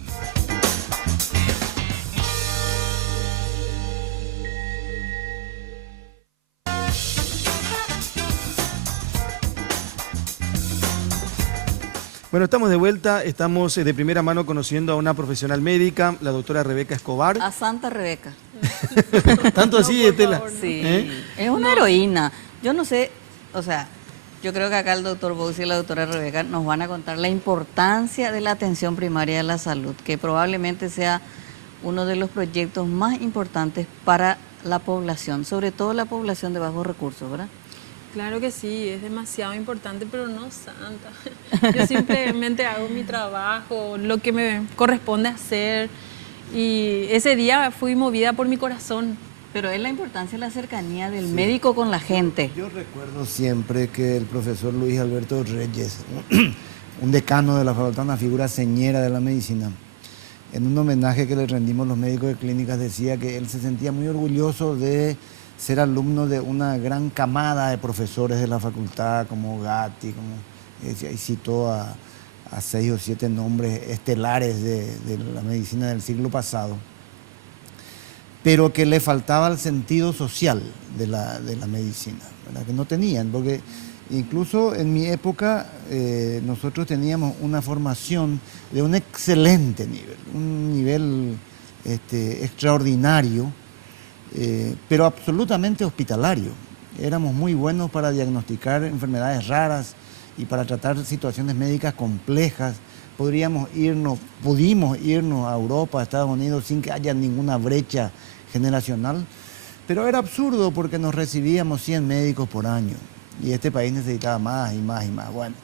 Bueno, estamos de vuelta, estamos de primera mano conociendo a una profesional médica, la doctora Rebeca Escobar. A Santa Rebeca. Tanto así, Estela. Sí, ¿Eh? es una heroína. Yo no sé, o sea, yo creo que acá el doctor Bous y la doctora Rebeca nos van a contar la importancia de la atención primaria de la salud, que probablemente sea uno de los proyectos más importantes para la población, sobre todo la población de bajos recursos, ¿verdad? Claro que sí, es demasiado importante, pero no santa. Yo simplemente hago mi trabajo, lo que me corresponde hacer, y ese día fui movida por mi corazón. Pero es la importancia de la cercanía del médico con la gente. Yo recuerdo siempre que el profesor Luis Alberto Reyes, un decano de la facultad, una figura señera de la medicina, en un homenaje que le rendimos los médicos de clínicas, decía que él se sentía muy orgulloso de ser alumno de una gran camada de profesores de la facultad, como Gatti, y citó a 6 o 7 nombres estelares de la medicina del siglo pasado, pero que le faltaba el sentido social de la medicina, ¿verdad? Que no tenían, porque incluso en mi época nosotros teníamos una formación de un excelente nivel, un nivel extraordinario, pero absolutamente hospitalario. Éramos muy buenos para diagnosticar enfermedades raras y para tratar situaciones médicas complejas. Pudimos irnos a Europa, a Estados Unidos, sin que haya ninguna brecha generacional, pero era absurdo porque nos recibíamos 100 médicos por año y este país necesitaba más y más y más. Bueno,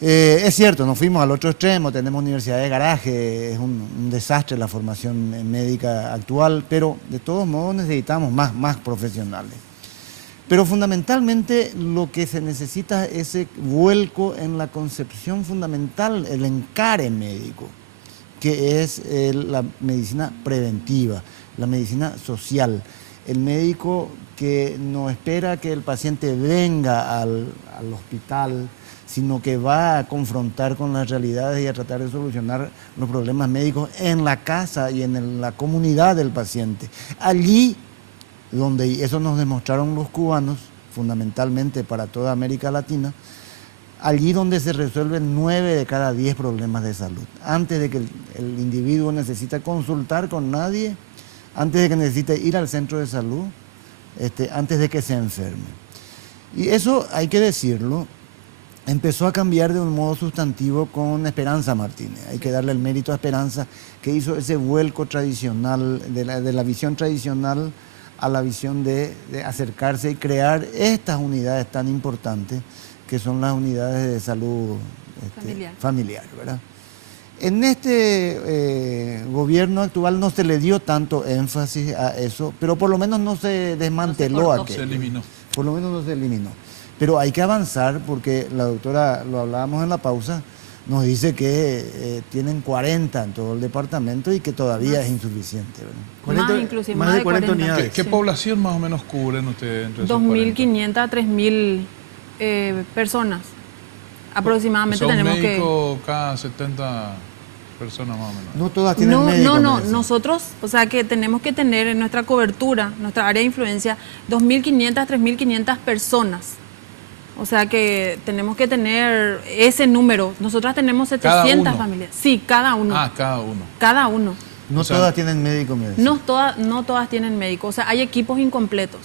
es cierto, nos fuimos al otro extremo, tenemos universidades de garaje, es un desastre la formación médica actual, pero de todos modos necesitamos más profesionales. Pero fundamentalmente lo que se necesita es ese vuelco en la concepción fundamental, el encare médico, que es la medicina preventiva, la medicina social. El médico que no espera que el paciente venga al hospital, sino que va a confrontar con las realidades y a tratar de solucionar los problemas médicos en la casa y en la comunidad del paciente. Allí donde, eso nos demostraron los cubanos, fundamentalmente para toda América Latina, allí donde se resuelven 9 de cada 10 problemas de salud. Antes de que el individuo necesite consultar con nadie, antes de que necesite ir al centro de salud, antes de que se enferme. Y eso, hay que decirlo, empezó a cambiar de un modo sustantivo con Esperanza Martínez. Hay que darle el mérito a Esperanza, que hizo ese vuelco tradicional, de la visión tradicional a la visión de acercarse y crear estas unidades tan importantes, que son las unidades de salud familiar, ¿verdad? En este gobierno actual no se le dio tanto énfasis a eso, pero por lo menos no se desmanteló aquello. Se eliminó. Por lo menos no se eliminó. Pero hay que avanzar porque la doctora, lo hablábamos en la pausa, nos dice que tienen 40 en todo el departamento y que todavía es insuficiente, ¿verdad? Más inclusive, más de 40 unidades. unidades. ¿Qué población más o menos cubren ustedes entre esos 2.500 a 3.000 personas. Aproximadamente o sea, un tenemos médico cada 70 personas más o menos. No todas tienen médico. No, me dicen. nosotros, o sea que tenemos que tener en nuestra cobertura, nuestra área de influencia, 2.500, 3.500 personas. O sea que tenemos que tener ese número. Nosotras tenemos 700 familias. Sí, cada uno. Ah, cada uno. Cada uno. No O sea, todas tienen médico, me dicen. No todas tienen médico. O sea, hay equipos incompletos.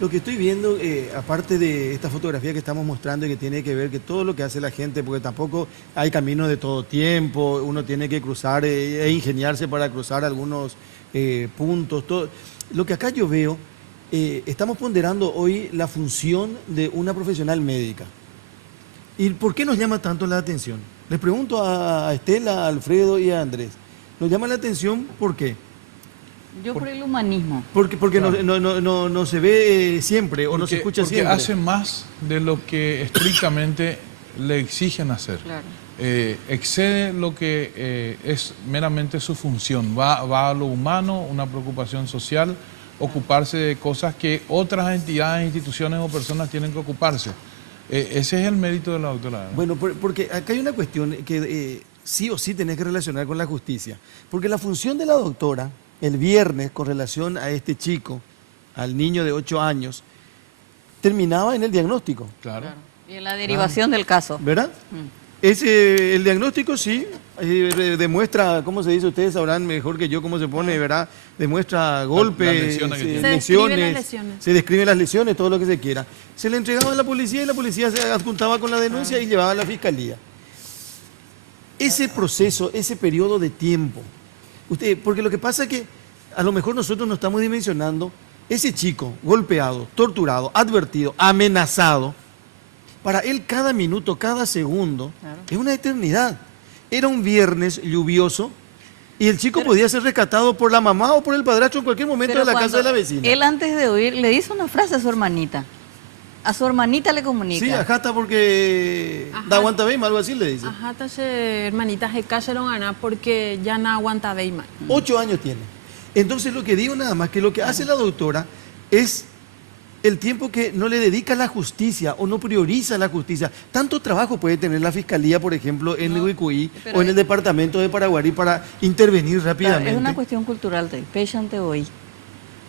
Lo que estoy viendo, aparte de esta fotografía que estamos mostrando y que tiene que ver que todo lo que hace la gente, porque tampoco hay caminos de todo tiempo, uno tiene que cruzar e ingeniarse para cruzar algunos puntos. Todo. Lo que acá yo veo, estamos ponderando hoy la función de una profesional médica. ¿Y por qué nos llama tanto la atención? Les pregunto a Estela, a Alfredo y a Andrés. ¿Nos llama la atención por qué? Yo por el humanismo. Porque Claro. no se ve siempre o no se escucha porque siempre. hace más de lo que estrictamente le exigen hacer. Claro. Excede lo que es meramente su función. Va a lo humano, una preocupación social, ocuparse de cosas que otras entidades, instituciones o personas tienen que ocuparse. Ese es el mérito de la doctora. ¿Verdad? Bueno, porque acá hay una cuestión que sí o sí tenés que relacionar con la justicia. Porque la función de la doctora, el viernes, con relación a este chico, al niño de 8 años, terminaba en el diagnóstico, Claro. Y en la derivación del caso. ¿verdad? El diagnóstico sí demuestra, ¿cómo se dice? Ustedes sabrán mejor que yo cómo se pone, ¿verdad? Demuestra golpes, las lesiones que tiene. Se describen las lesiones. se describen las lesiones, todo lo que se quiera. Se le entregaba a la policía y la policía se adjuntaba con la denuncia y llevaba a la fiscalía. Ese proceso, ese periodo de tiempo, porque lo que pasa es que a lo mejor nosotros no estamos dimensionando ese chico golpeado, torturado, advertido, amenazado. Para él cada minuto, cada segundo es una eternidad. Era un viernes lluvioso y el chico podía ser rescatado por la mamá o por el padrastro en cualquier momento Pero de la cuando casa de la vecina. Él antes de huir le dice una frase a su hermanita. A su hermanita le comunica. Sí, acá está porque Ajá. da aguanta bem, algo así le dice. Ajá, hermanitas de cayeron ganar porque ya no aguanta Beima. 8 años tiene. Entonces lo que digo nada más que lo que hace la doctora es el tiempo que no le dedica a la justicia o no prioriza la justicia. Tanto trabajo puede tener la fiscalía, por ejemplo, en Huicuí pero o en el departamento de Paraguarí para intervenir Claro, rápidamente. es una cuestión cultural de pechante hoy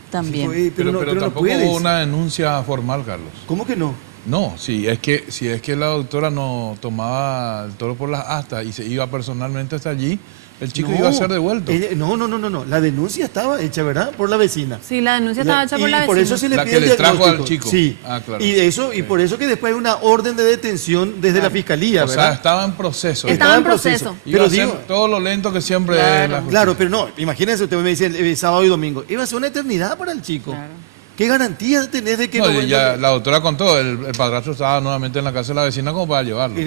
también. Sí, Pero no tampoco puedes. hubo una denuncia formal, Carlos. ¿Cómo que no? No, si es que la doctora no tomaba el toro por las astas y se iba personalmente hasta allí, el chico No, iba a ser devuelto. No. La denuncia estaba hecha, ¿verdad? Por la vecina. Sí, la denuncia estaba hecha por la por vecina. eso se le La pide que el le trajo al diagnóstico. chico. Sí. Ah, claro. Y por eso que después hay una orden de detención desde la fiscalía, O sea, ¿verdad? estaba en proceso. Estaba en proceso. Iba Pero a ser digo, todo lo lento que siempre es Claro. la justicia. claro, pero no, imagínense, usted me dice sábado y domingo. Iba a ser una eternidad para el chico. Claro. ¿Qué garantías tenés de que No, no ya la doctora contó, el padrastro estaba nuevamente en la casa de la vecina como para llevarlo.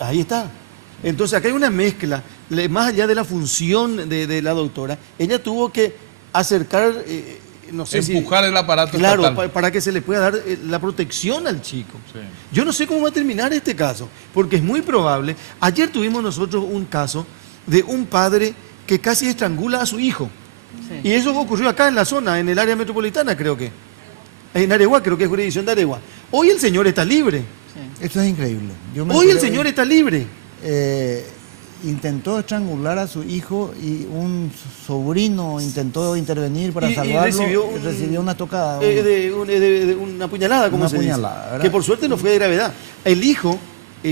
Ahí está. Entonces acá hay una mezcla, más allá de la función de la doctora, ella tuvo que acercar, no sé Empujar el aparato claro, estatal. para que se le pueda dar la protección al chico. Sí. Yo no sé cómo va a terminar este caso, porque es muy probable. Ayer tuvimos nosotros un caso de un padre que casi estrangula a su hijo. Sí. Y eso ocurrió acá en la zona, en el área metropolitana, creo que. En Areguá, creo que es jurisdicción de Areguá. Hoy el señor está libre. Sí. Esto es increíble. Yo me Hoy el enteré señor está libre. intentó estrangular a su hijo y un sobrino intentó intervenir para Y salvarlo recibió y recibió una tocada. de una puñalada, como Una se dice. puñalada, ¿verdad? Que por suerte no fue de gravedad. El hijo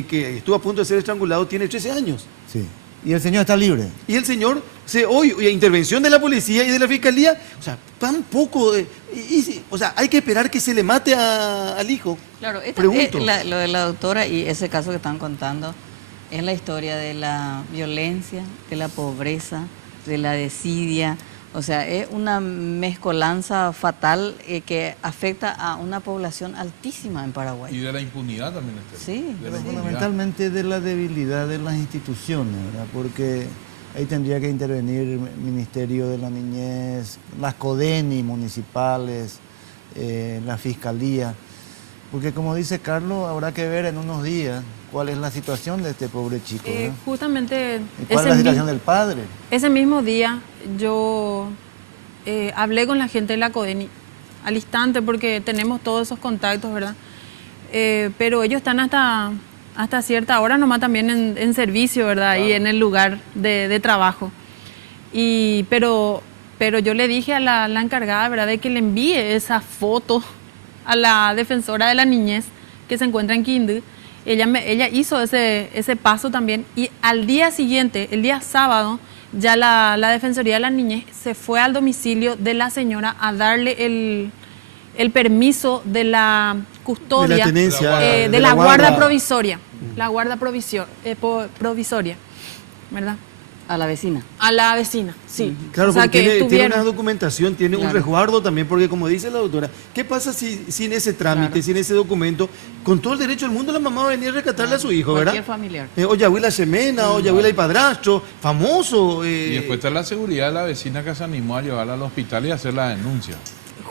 que estuvo a punto de ser estrangulado, tiene 13 años. Sí. Y el señor está libre. Y el señor, hoy, intervención de la policía y de la fiscalía, o sea, tan poco, o sea, hay que esperar que se le mate al hijo. Claro, Pregunto. lo de la doctora y ese caso que están contando es la historia de la violencia, de la pobreza, de la desidia. O sea, es una mezcolanza fatal que afecta a una población altísima en Paraguay. Y de la impunidad también. Sí, de la impunidad. Fundamentalmente de la debilidad de las instituciones, ¿verdad? Porque ahí tendría que intervenir el Ministerio de la Niñez, las CODENI municipales, la Fiscalía. Porque como dice Carlos, habrá que ver en unos días cuál es la situación de este pobre chico, ¿verdad? Justamente ¿Y cuál es la situación del padre? ese mismo día yo hablé con la gente de la CODENI al instante porque tenemos todos esos contactos, ¿verdad? Pero ellos están hasta cierta hora nomás también en servicio, ¿verdad? Claro. Y en el lugar de trabajo. Pero yo le dije a la encargada, ¿verdad? De que le envíe esa foto a la defensora de la niñez que se encuentra en Quindú. Ella hizo ese paso también y al día siguiente, el día sábado, ya la Defensoría de la Niñez se fue al domicilio de la señora a darle el permiso de la custodia, de la tenencia, de la guarda provisoria, la guarda provisoria, ¿verdad? A la vecina. A la vecina, sí. Claro, o sea, porque tiene una documentación, tiene un Claro. resguardo también, porque como dice la doctora, ¿qué pasa si sin ese trámite, Claro. sin ese documento, con todo el derecho del mundo la mamá va a venir a rescatarle a su hijo, ¿verdad? Cualquier familiar. O Yahuila Semena, o Yahuila y Padrastro, famoso. Y después está la seguridad de la vecina que se animó a llevarla al hospital y hacer la denuncia.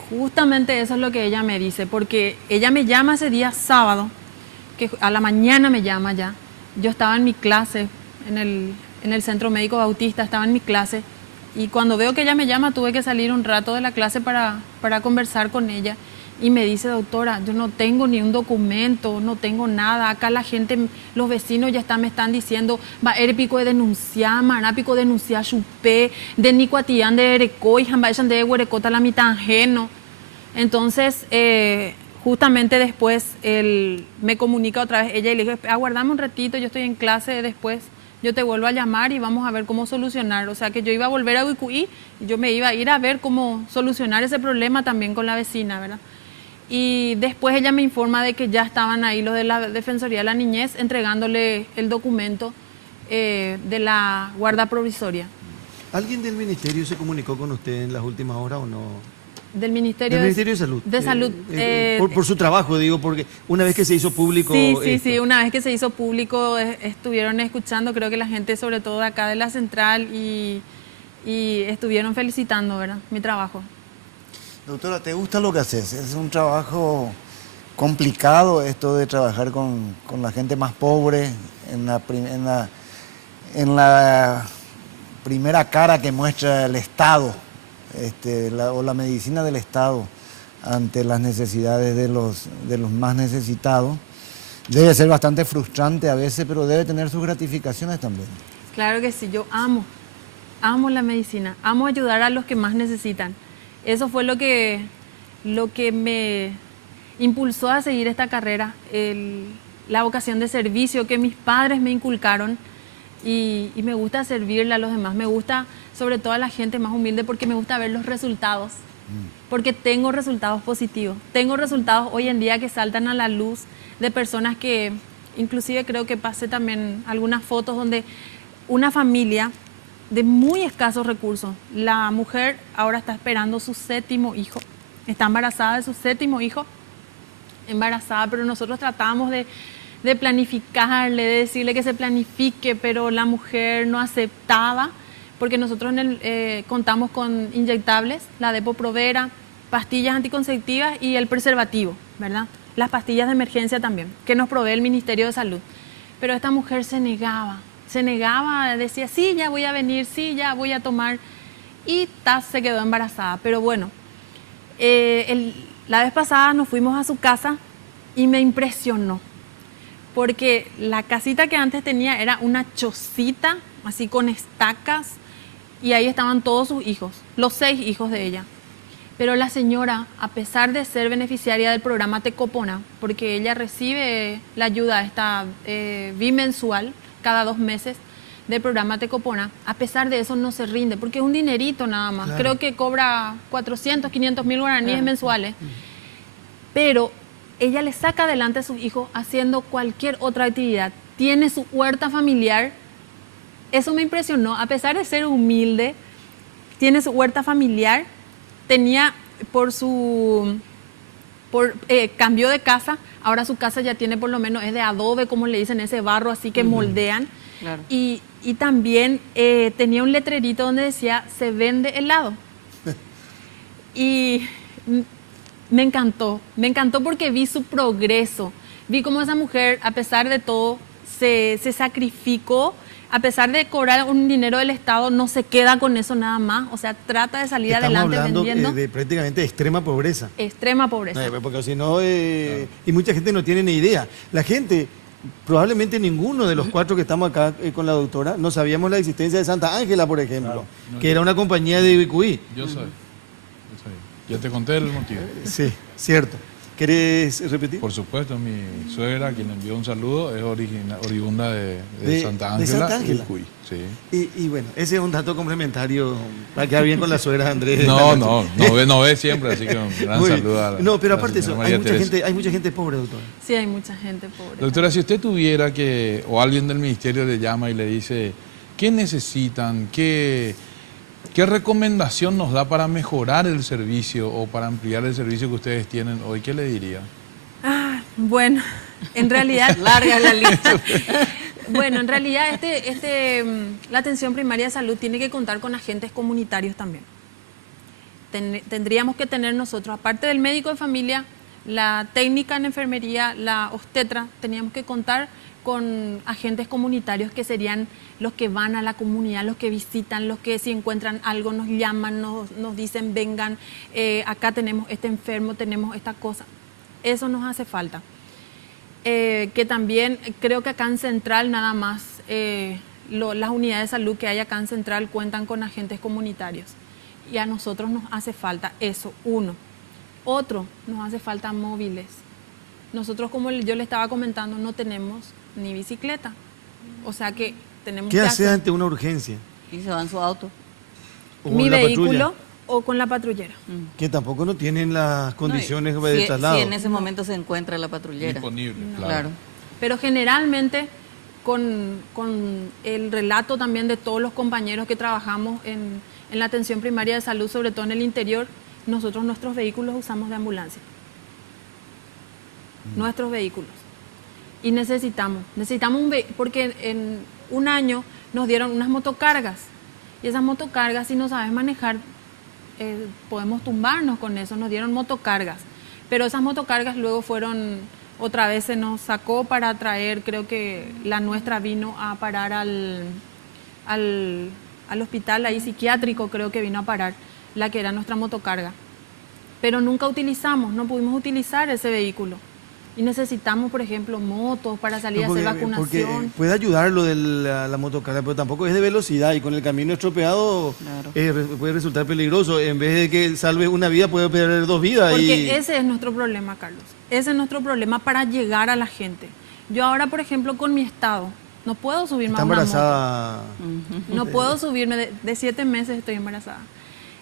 Justamente eso es lo que ella me dice, porque ella me llama ese día sábado, que a la mañana me llama ya. Yo estaba en mi clase, en el Centro Médico Bautista, estaba en mi clase, y cuando veo que ella me llama, tuve que salir un rato de la clase para conversar con ella. Y me dice, doctora, yo no tengo ni un documento, no tengo nada. Acá la gente, los vecinos ya me están diciendo, va a pico de denunciar, marápico denunciar chupé, de nicuatián de erecoy, jambaichan de huerecota la mitad ajeno. Entonces, justamente después, él me comunica otra vez ella y le dijo, aguardame un ratito, yo estoy en clase después. Yo te vuelvo a llamar y vamos a ver cómo solucionar. O sea, que yo iba a volver a Uicuí y yo me iba a ir a ver cómo solucionar ese problema también con la vecina, ¿verdad? Y después ella me informa de que ya estaban ahí los de la Defensoría de la Niñez entregándole el documento de la guarda provisoria. ¿Alguien del ministerio se comunicó con usted en las últimas horas o no? Del Ministerio, Del Ministerio de Salud. De Salud. Por su trabajo, digo, porque una vez que se hizo público... Sí, una vez que se hizo público estuvieron escuchando, creo que la gente sobre todo de acá de la central y estuvieron felicitando, ¿verdad? Mi trabajo. Doctora, ¿te gusta lo que haces? Es un trabajo complicado esto de trabajar con la gente más pobre en la primera cara que muestra el Estado. O la medicina del Estado ante las necesidades de los más necesitados. Debe ser bastante frustrante a veces, pero debe tener sus gratificaciones también. Claro que sí, yo amo la medicina, amo ayudar a los que más necesitan. Eso fue lo que me impulsó a seguir esta carrera, la vocación de servicio que mis padres me inculcaron. Y me gusta servirle a los demás, me gusta sobre todo a la gente más humilde porque me gusta ver los resultados, porque tengo resultados positivos, tengo resultados hoy en día que saltan a la luz de personas que, inclusive creo que pasé también algunas fotos donde una familia de muy escasos recursos, la mujer ahora está esperando su 7º hijo, está embarazada de su 7º hijo, pero nosotros tratamos de planificarle, de decirle que se planifique, pero la mujer no aceptaba, porque nosotros contamos con inyectables, la Depo-Provera, pastillas anticonceptivas y el preservativo, ¿verdad? Las pastillas de emergencia también, que nos provee el Ministerio de Salud. Pero esta mujer se negaba, decía, sí, ya voy a venir, sí, ya voy a tomar, y se quedó embarazada. Pero bueno, la vez pasada nos fuimos a su casa y me impresionó, porque la casita que antes tenía era una chocita, así con estacas, y ahí estaban todos sus hijos, los 6 hijos de ella. Pero la señora, a pesar de ser beneficiaria del programa Tecopona, porque ella recibe la ayuda esta bimensual, cada 2 meses, del programa Tecopona, a pesar de eso no se rinde, porque es un dinerito nada más. Claro. Creo que cobra 400, 500 mil guaraníes Claro. mensuales. Pero ella le saca adelante a sus hijos haciendo cualquier otra actividad. Tiene su huerta familiar. Eso me impresionó. A pesar de ser humilde, tiene su huerta familiar. Tenía cambió de casa. Ahora su casa ya tiene, por lo menos, es de adobe, como le dicen, ese barro así que moldean. Claro. Y también tenía un letrerito donde decía, se vende helado. Y me encantó porque vi su progreso. Vi cómo esa mujer, a pesar de todo, se sacrificó. A pesar de cobrar un dinero del Estado, no se queda con eso nada más. O sea, trata de salir Estamos adelante hablando vendiendo. de prácticamente extrema pobreza. Extrema pobreza. Porque si no, y mucha gente no tiene ni idea. La gente, probablemente ninguno de los 4 que estamos acá con la doctora, no sabíamos la existencia de Santa Ángela, por ejemplo, que era una compañía de Ibicuí. Yo soy. Ya te conté el motivo. Sí, cierto. ¿Querés repetir? Por supuesto, mi suegra, quien envió un saludo, es oriunda de Santa de Santa Ángela, Ángela. Ibicuí, sí. Y bueno, ese es un dato complementario para quedar bien con la suegra, Andrés. No ve siempre, así que un gran Muy bien. saludo a la, No, pero a la aparte de eso, señora hay María Teresa. hay mucha gente pobre, doctora. Sí, hay mucha gente pobre. Doctora, si usted tuviera que, o alguien del ministerio le llama y le dice, ¿qué necesitan? ¿Qué recomendación nos da para mejorar el servicio o para ampliar el servicio que ustedes tienen hoy? ¿Qué le diría? Bueno, en realidad... Larga la lista. Bueno, en realidad la atención primaria de salud tiene que contar con agentes comunitarios también. Tendríamos que tener nosotros, aparte del médico de familia, la técnica en enfermería, la obstetra, teníamos que contar con agentes comunitarios que serían los que van a la comunidad, los que visitan, los que si encuentran algo nos llaman, nos dicen vengan, acá tenemos este enfermo, tenemos esta cosa. Eso nos hace falta. Que también creo que acá en Central nada más las unidades de salud que hay acá en Central cuentan con agentes comunitarios. Y a nosotros nos hace falta eso, uno. Otro, nos hace falta móviles. Nosotros, como yo le estaba comentando, no tenemos ni bicicleta. O sea que tenemos ¿Qué que hace hacer ante una urgencia? Y se va en su auto. O mi la vehículo patrulla, o con la patrullera. que tampoco no tienen las condiciones No, y de traslado. si en ese momento se encuentra la patrullera. Disponible, Claro. Pero generalmente con el relato también de todos los compañeros que trabajamos en la atención primaria de salud, sobre todo en el interior, nosotros nuestros vehículos usamos de ambulancia. Nuestros vehículos. Y necesitamos porque en un año nos dieron unas motocargas. Y esas motocargas, si no sabes manejar, podemos tumbarnos con eso. Nos dieron motocargas. Pero esas motocargas luego otra vez se nos sacó para traer, creo que la nuestra vino a parar al hospital ahí psiquiátrico, creo que vino a parar la que era nuestra motocarga. Pero nunca no pudimos utilizar ese vehículo. Y necesitamos, por ejemplo, motos para salir a hacer Porque vacunación. puede ayudar lo de la motocarga, pero tampoco es de velocidad y con el camino estropeado Claro. puede resultar peligroso. En vez de que salve una vida, puede perder 2 vidas. Porque ese es nuestro problema, Carlos. Ese es nuestro problema para llegar a la gente. Yo ahora, por ejemplo, con mi estado, no puedo subirme Está a una moto. embarazada. No puedo subirme, de 7 meses estoy embarazada.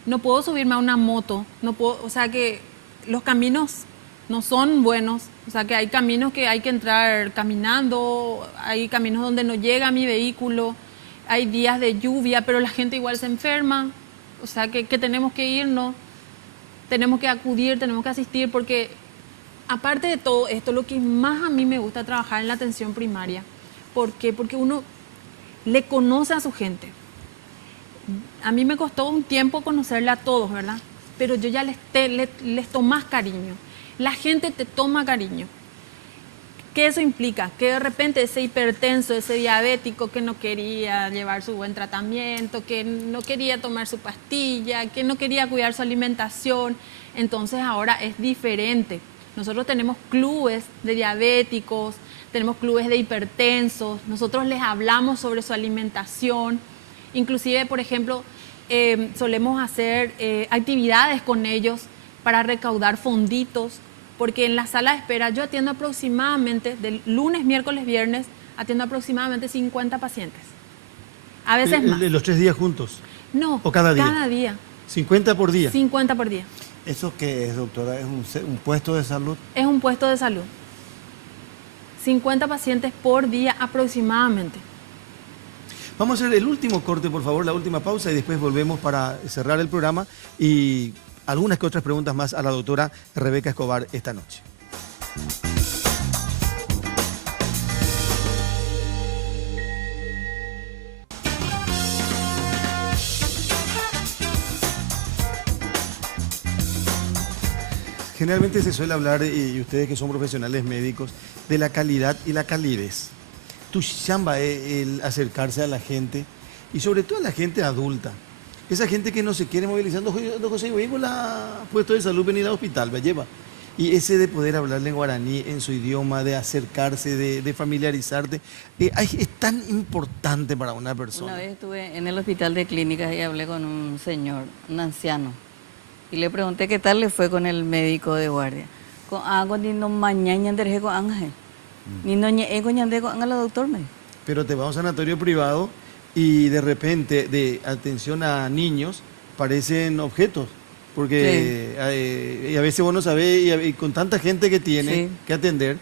No puedo subirme a una moto, o sea que los caminos no son buenos, o sea que hay caminos que hay que entrar caminando, hay caminos donde no llega mi vehículo, hay días de lluvia, pero la gente igual se enferma, o sea que tenemos que irnos, tenemos que acudir, tenemos que asistir, porque aparte de todo esto, lo que más a mí me gusta trabajar en la atención primaria, ¿por qué? Porque uno le conoce a su gente. A mí me costó un tiempo conocerle a todos, ¿verdad? Pero yo ya les tomas cariño. La gente te toma cariño. ¿Qué eso implica? Que de repente ese hipertenso, ese diabético que no quería llevar su buen tratamiento, que no quería tomar su pastilla, que no quería cuidar su alimentación, entonces ahora es diferente. Nosotros tenemos clubes de diabéticos, tenemos clubes de hipertensos, nosotros les hablamos sobre su alimentación. Inclusive, por ejemplo, solemos hacer actividades con ellos para recaudar fonditos, porque en la sala de espera yo atiendo aproximadamente, del lunes, miércoles, viernes, atiendo aproximadamente 50 pacientes. A veces más. ¿Los 3 días juntos? No, ¿O cada día? cada día. 50 por día. 50 por día. ¿Eso qué es, doctora? ¿Es un puesto de salud? Es un puesto de salud. 50 pacientes por día aproximadamente. Vamos a hacer el último corte, por favor, la última pausa y después volvemos para cerrar el programa y algunas que otras preguntas más a la doctora Rebeca Escobar esta noche. Generalmente se suele hablar, y ustedes que son profesionales médicos, de la calidad y la calidez. Tu chamba es el acercarse a la gente y sobre todo a la gente adulta. Esa gente que no se quiere movilizando, no conseguimos la puesto de salud, venir al hospital, me lleva. Y ese de poder hablarle en guaraní, en su idioma, de acercarse, de familiarizarte, es tan importante para una persona. Una vez estuve en el hospital de clínicas y hablé con un señor, un anciano, y le pregunté qué tal le fue con el médico de guardia. Con algo ni no mañana anderje con ángel, ni no ñe con ñande con ángel doctor me. Pero te vas a un sanatorio privado y de repente de atención a niños parecen objetos. Porque y a veces vos no sabés, y con tanta gente que tiene Sí. que atender,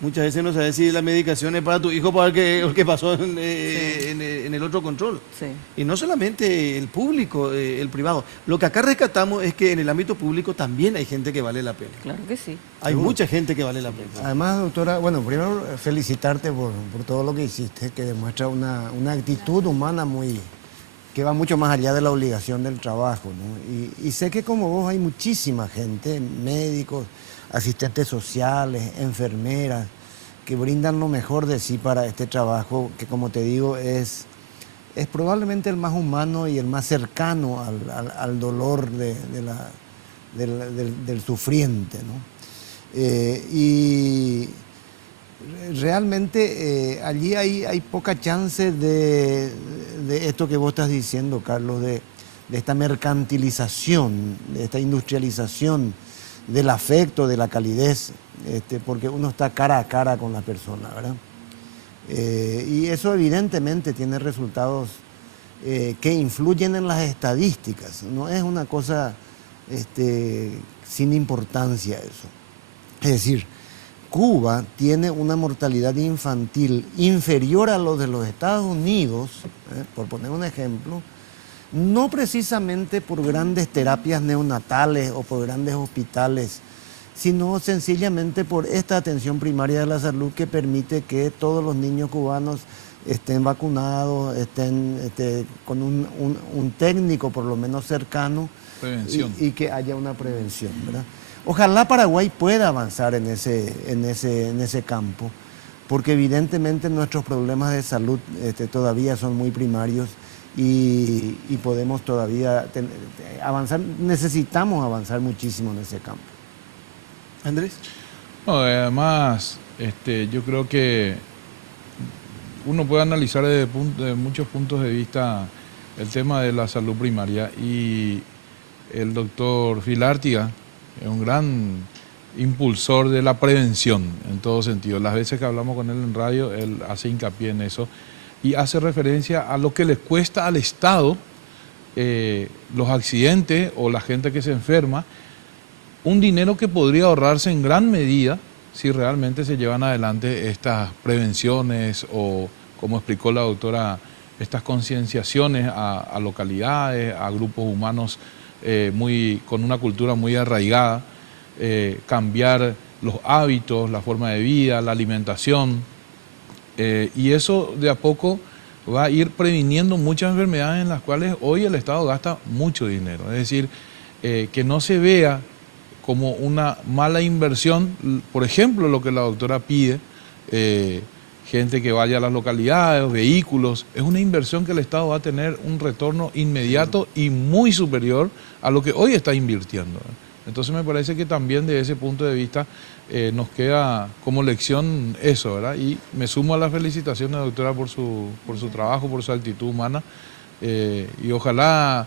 muchas veces no sabes si la medicación es para tu hijo para el que pasó en el otro control. Sí. Y no solamente el público, el privado. Lo que acá rescatamos es que en el ámbito público también hay gente que vale la pena. Claro que sí. Hay mucha gente que vale la pena. Además, doctora, bueno, primero felicitarte por todo lo que hiciste, que demuestra una actitud humana que va mucho más allá de la obligación del trabajo, ¿no? Y sé que como vos hay muchísima gente, médicos, asistentes sociales, enfermeras, que brindan lo mejor de sí para este trabajo, que como te digo, es probablemente el más humano y el más cercano al dolor del sufriente, ¿no? Y realmente allí hay poca chance de esto que vos estás diciendo, Carlos, de esta mercantilización, de esta industrialización del afecto, de la calidez, porque uno está cara a cara con la persona, ¿verdad? Y eso evidentemente tiene resultados que influyen en las estadísticas, no es una cosa sin importancia eso. Es decir, Cuba tiene una mortalidad infantil inferior a los de los Estados Unidos, por poner un ejemplo, no precisamente por grandes terapias neonatales o por grandes hospitales, sino sencillamente por esta atención primaria de la salud que permite que todos los niños cubanos estén vacunados, estén con un técnico por lo menos cercano y que haya una prevención, ¿verdad? Ojalá Paraguay pueda avanzar en ese campo, porque evidentemente nuestros problemas de salud todavía son muy primarios y podemos todavía avanzar, necesitamos avanzar muchísimo en ese campo. Andrés. No, además, yo creo que uno puede analizar desde muchos puntos de vista el tema de la salud primaria y el doctor Filártiga es un gran impulsor de la prevención en todo sentido. Las veces que hablamos con él en radio, él hace hincapié en eso y hace referencia a lo que les cuesta al Estado los accidentes o la gente que se enferma, un dinero que podría ahorrarse en gran medida si realmente se llevan adelante estas prevenciones o, como explicó la doctora, estas concienciaciones a localidades, a grupos humanos con una cultura muy arraigada, cambiar los hábitos, la forma de vida, la alimentación, y eso de a poco va a ir previniendo muchas enfermedades en las cuales hoy el Estado gasta mucho dinero. Es decir, que no se vea como una mala inversión, por ejemplo, lo que la doctora pide, gente que vaya a las localidades, vehículos, es una inversión que el Estado va a tener un retorno inmediato y muy superior a lo que hoy está invirtiendo. Entonces me parece que también desde ese punto de vista nos queda como lección eso, ¿verdad? Y me sumo a las felicitaciones, doctora, por su trabajo, por su actitud humana, Y ojalá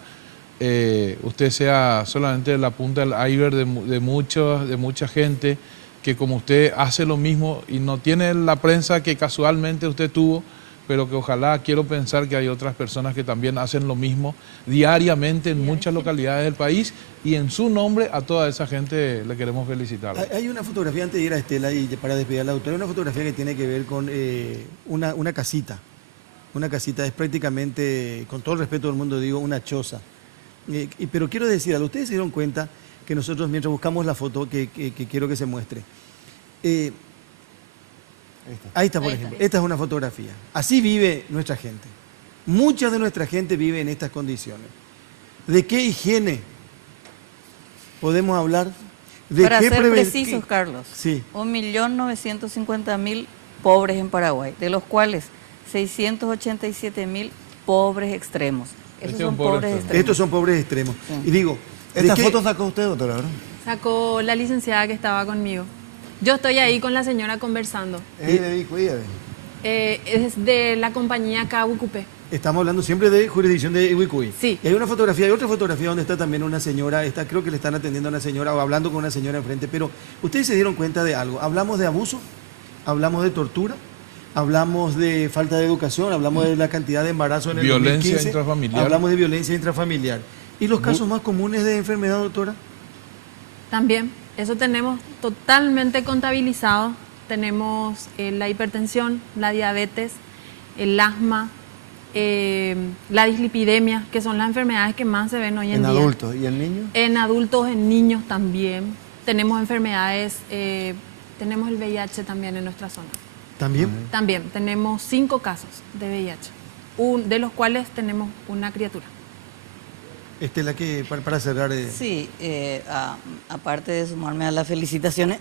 usted sea solamente la punta del iceberg de mucha gente que como usted hace lo mismo y no tiene la prensa que casualmente usted tuvo, pero que ojalá, quiero pensar que hay otras personas que también hacen lo mismo diariamente en muchas localidades del país, y en su nombre a toda esa gente le queremos felicitar. Hay una fotografía, antes de ir a Estela y para despedir a la doctora, una fotografía que tiene que ver con una casita. Una casita es prácticamente, con todo el respeto del mundo digo, una choza. Pero quiero decir algo, ustedes se dieron cuenta que nosotros mientras buscamos la foto que quiero que se muestre, ahí está, por ejemplo, esta es una fotografía. Así vive nuestra gente. Mucha de nuestra gente vive en estas condiciones. ¿De qué higiene podemos hablar? ¿De Para qué ser precisos, Carlos, sí. 1.950.000 pobres en Paraguay, de los cuales 687.000 pobres extremos. Esos son pobres extremos. Estos son pobres extremos. Sí. Y digo, ¿Esta foto sacó usted, doctora, verdad? Sacó la licenciada que estaba conmigo. Yo estoy ahí con la señora conversando. Es de Vicuía. Es de la compañía Cabucupé. Estamos hablando siempre de jurisdicción de Iwicuy. Sí. Y hay una fotografía, hay otra fotografía donde está también una señora, creo que le están atendiendo a una señora o hablando con una señora enfrente, pero ustedes se dieron cuenta de algo. Hablamos de abuso, hablamos de tortura, hablamos de falta de educación, hablamos de la cantidad de embarazo en el Violencia 2015, intrafamiliar. hablamos de violencia intrafamiliar. ¿Y los casos más comunes de enfermedad, doctora? También, eso tenemos totalmente contabilizado. Tenemos la hipertensión, la diabetes, el asma, la dislipidemia, que son las enfermedades que más se ven hoy en día. ¿En adultos y en niños? En adultos, en niños también. Tenemos enfermedades, tenemos el VIH también en nuestra zona. ¿También? También tenemos 5 casos de VIH, de los cuales tenemos una criatura. Estela, que para cerrar... Sí, aparte de sumarme a las felicitaciones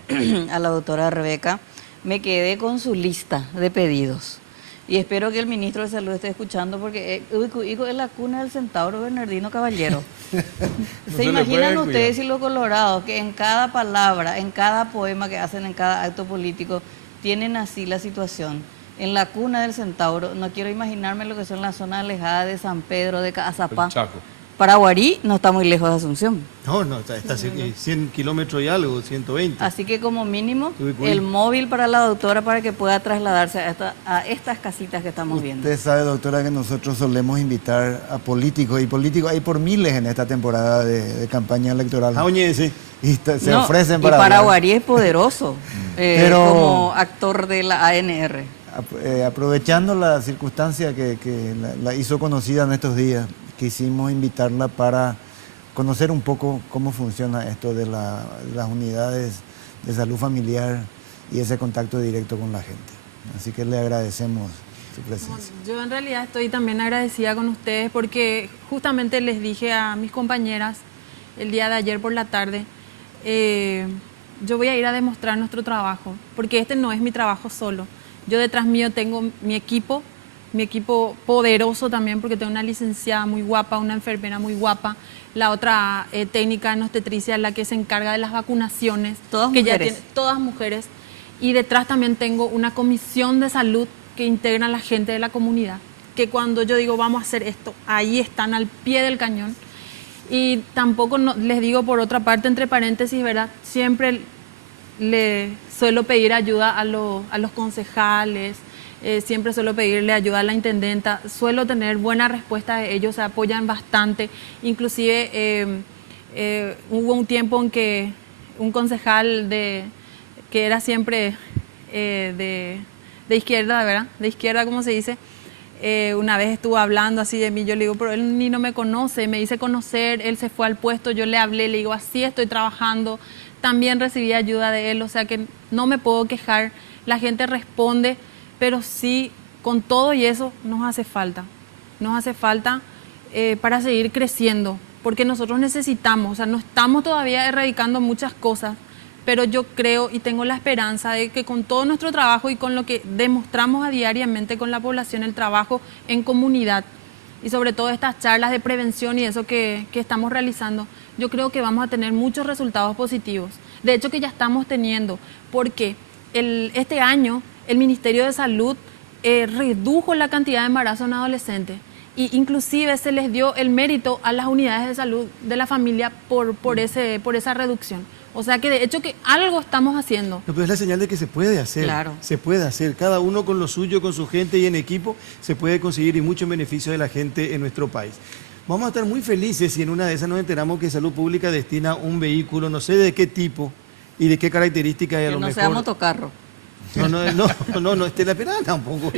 a la doctora Rebeca, me quedé con su lista de pedidos. Y espero que el ministro de Salud esté escuchando, porque es la cuna del centauro Bernardino Caballero. ¿Se imaginan ustedes y los colorados que en cada palabra, en cada poema que hacen, en cada acto político, tienen así la situación? En la cuna del centauro, no quiero imaginarme lo que son las zonas alejadas de San Pedro, de Azapá. Chaco. Paraguarí no está muy lejos de Asunción. No, está 100 kilómetros y algo, 120. Así que como mínimo, Uy. el móvil para la doctora para que pueda trasladarse a estas casitas que estamos viendo. Usted sabe, doctora, que nosotros solemos invitar a políticos, y políticos hay por miles en esta temporada de campaña electoral. Sí. Y se ofrecen para... Y Paraguarí es poderoso Pero- como actor de la ANR. Aprovechando la circunstancia que la hizo conocida en estos días, quisimos invitarla para conocer un poco cómo funciona esto de las unidades de salud familiar y ese contacto directo con la gente. Así que le agradecemos su presencia. Yo en realidad estoy también agradecida con ustedes porque justamente les dije a mis compañeras el día de ayer por la tarde, yo voy a ir a demostrar nuestro trabajo, porque este no es mi trabajo solo. Yo detrás mío tengo mi equipo poderoso también, porque tengo una licenciada muy guapa, una enfermera muy guapa, la otra técnica en obstetricia, la que se encarga de las vacunaciones. Todas que mujeres. Todas mujeres. Y detrás también tengo una comisión de salud que integra a la gente de la comunidad, que cuando yo digo vamos a hacer esto, ahí están al pie del cañón. Y tampoco les digo, por otra parte, entre paréntesis, ¿verdad? Siempre le suelo pedir ayuda a los concejales, siempre suelo pedirle ayuda a la intendenta, suelo tener buena respuesta de ellos, se apoyan bastante. Inclusive hubo un tiempo en que un concejal que era siempre de izquierda, ¿verdad? De izquierda, ¿cómo se dice? Una vez estuvo hablando así de mí, yo le digo, pero él ni no me conoce, me dice conocer, él se fue al puesto, yo le hablé, le digo, así estoy trabajando, también recibí ayuda de él, o sea que no me puedo quejar, la gente responde, pero sí, con todo y eso nos hace falta para seguir creciendo, porque nosotros necesitamos, o sea, no estamos todavía erradicando muchas cosas, pero yo creo y tengo la esperanza de que con todo nuestro trabajo y con lo que demostramos diariamente con la población, el trabajo en comunidad y sobre todo estas charlas de prevención y eso que estamos realizando, yo creo que vamos a tener muchos resultados positivos. De hecho que ya estamos teniendo, porque este año el Ministerio de Salud redujo la cantidad de embarazos en adolescentes y inclusive se les dio el mérito a las unidades de salud de la familia por esa reducción. O sea que de hecho que algo estamos haciendo. No, pero es la señal de que se puede hacer. Claro. Se puede hacer. Cada uno con lo suyo, con su gente y en equipo, se puede conseguir y mucho en beneficio de la gente en nuestro país. Vamos a estar muy felices si en una de esas nos enteramos que Salud Pública destina un vehículo, no sé de qué tipo y de qué características. Y a Que lo no mejor... sea motocarro. No, Estela Perana un poco.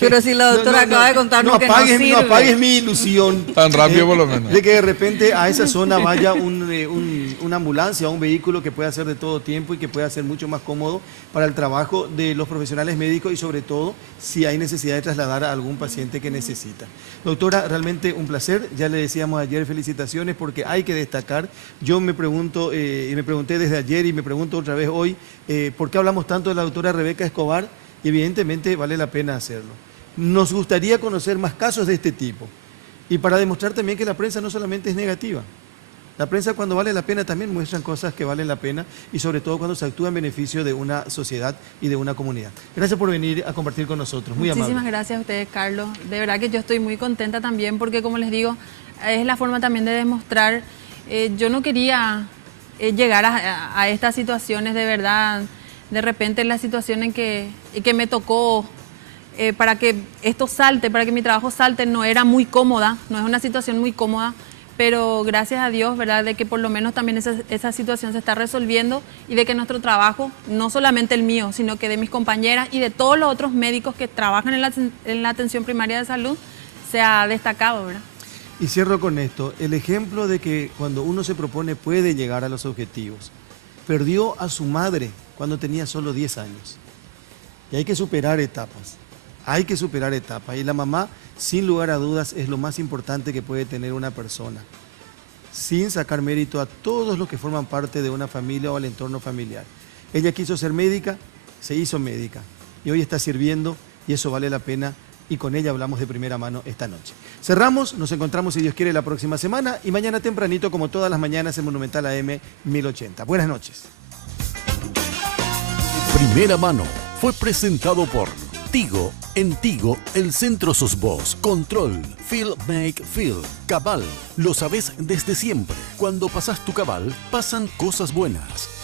Pero si la doctora acaba de contarnos que no sirve. No apagues mi ilusión. Tan rápido por lo menos. De que de repente a esa zona vaya una ambulancia o un vehículo que pueda ser de todo tiempo y que pueda ser mucho más cómodo para el trabajo de los profesionales médicos y sobre todo si hay necesidad de trasladar a algún paciente que necesita. Doctora, realmente un placer. Ya le decíamos ayer felicitaciones porque hay que destacar. Yo me pregunto y me pregunté desde ayer y me pregunto otra vez hoy ¿por qué hablamos tanto de la doctora Rebeca Escobar? Y evidentemente vale la pena hacerlo. Nos gustaría conocer más casos de este tipo y para demostrar también que la prensa no solamente es negativa. La prensa cuando vale la pena también muestran cosas que valen la pena y sobre todo cuando se actúa en beneficio de una sociedad y de una comunidad. Gracias por venir a compartir con nosotros, muy amable. Muchísimas gracias a ustedes, Carlos. De verdad que yo estoy muy contenta también porque, como les digo, es la forma también de demostrar. Yo no quería llegar a estas situaciones, de verdad. De repente la situación en que me tocó para que esto salte, para que mi trabajo salte, no era muy cómoda, no es una situación muy cómoda, pero gracias a Dios, ¿verdad?, de que por lo menos también esa situación se está resolviendo y de que nuestro trabajo, no solamente el mío, sino que de mis compañeras y de todos los otros médicos que trabajan en la atención primaria de salud, se ha destacado, ¿verdad? Y cierro con esto, el ejemplo de que cuando uno se propone puede llegar a los objetivos. Perdió a su madre cuando tenía solo 10 años. Y hay que superar etapas. Hay que superar etapas. Y la mamá, sin lugar a dudas, es lo más importante que puede tener una persona. Sin sacar mérito a todos los que forman parte de una familia o al entorno familiar. Ella quiso ser médica, se hizo médica. Y hoy está sirviendo y eso vale la pena. Y con ella hablamos de primera mano esta noche. Cerramos, nos encontramos si Dios quiere la próxima semana y mañana tempranito como todas las mañanas en Monumental AM 1080. Buenas noches. Primera Mano fue presentado por Tigo. En Tigo, el centro sos vos. Control, Feel Make Feel. Cabal, lo sabés desde siempre. Cuando pasás tu cabal, pasan cosas buenas.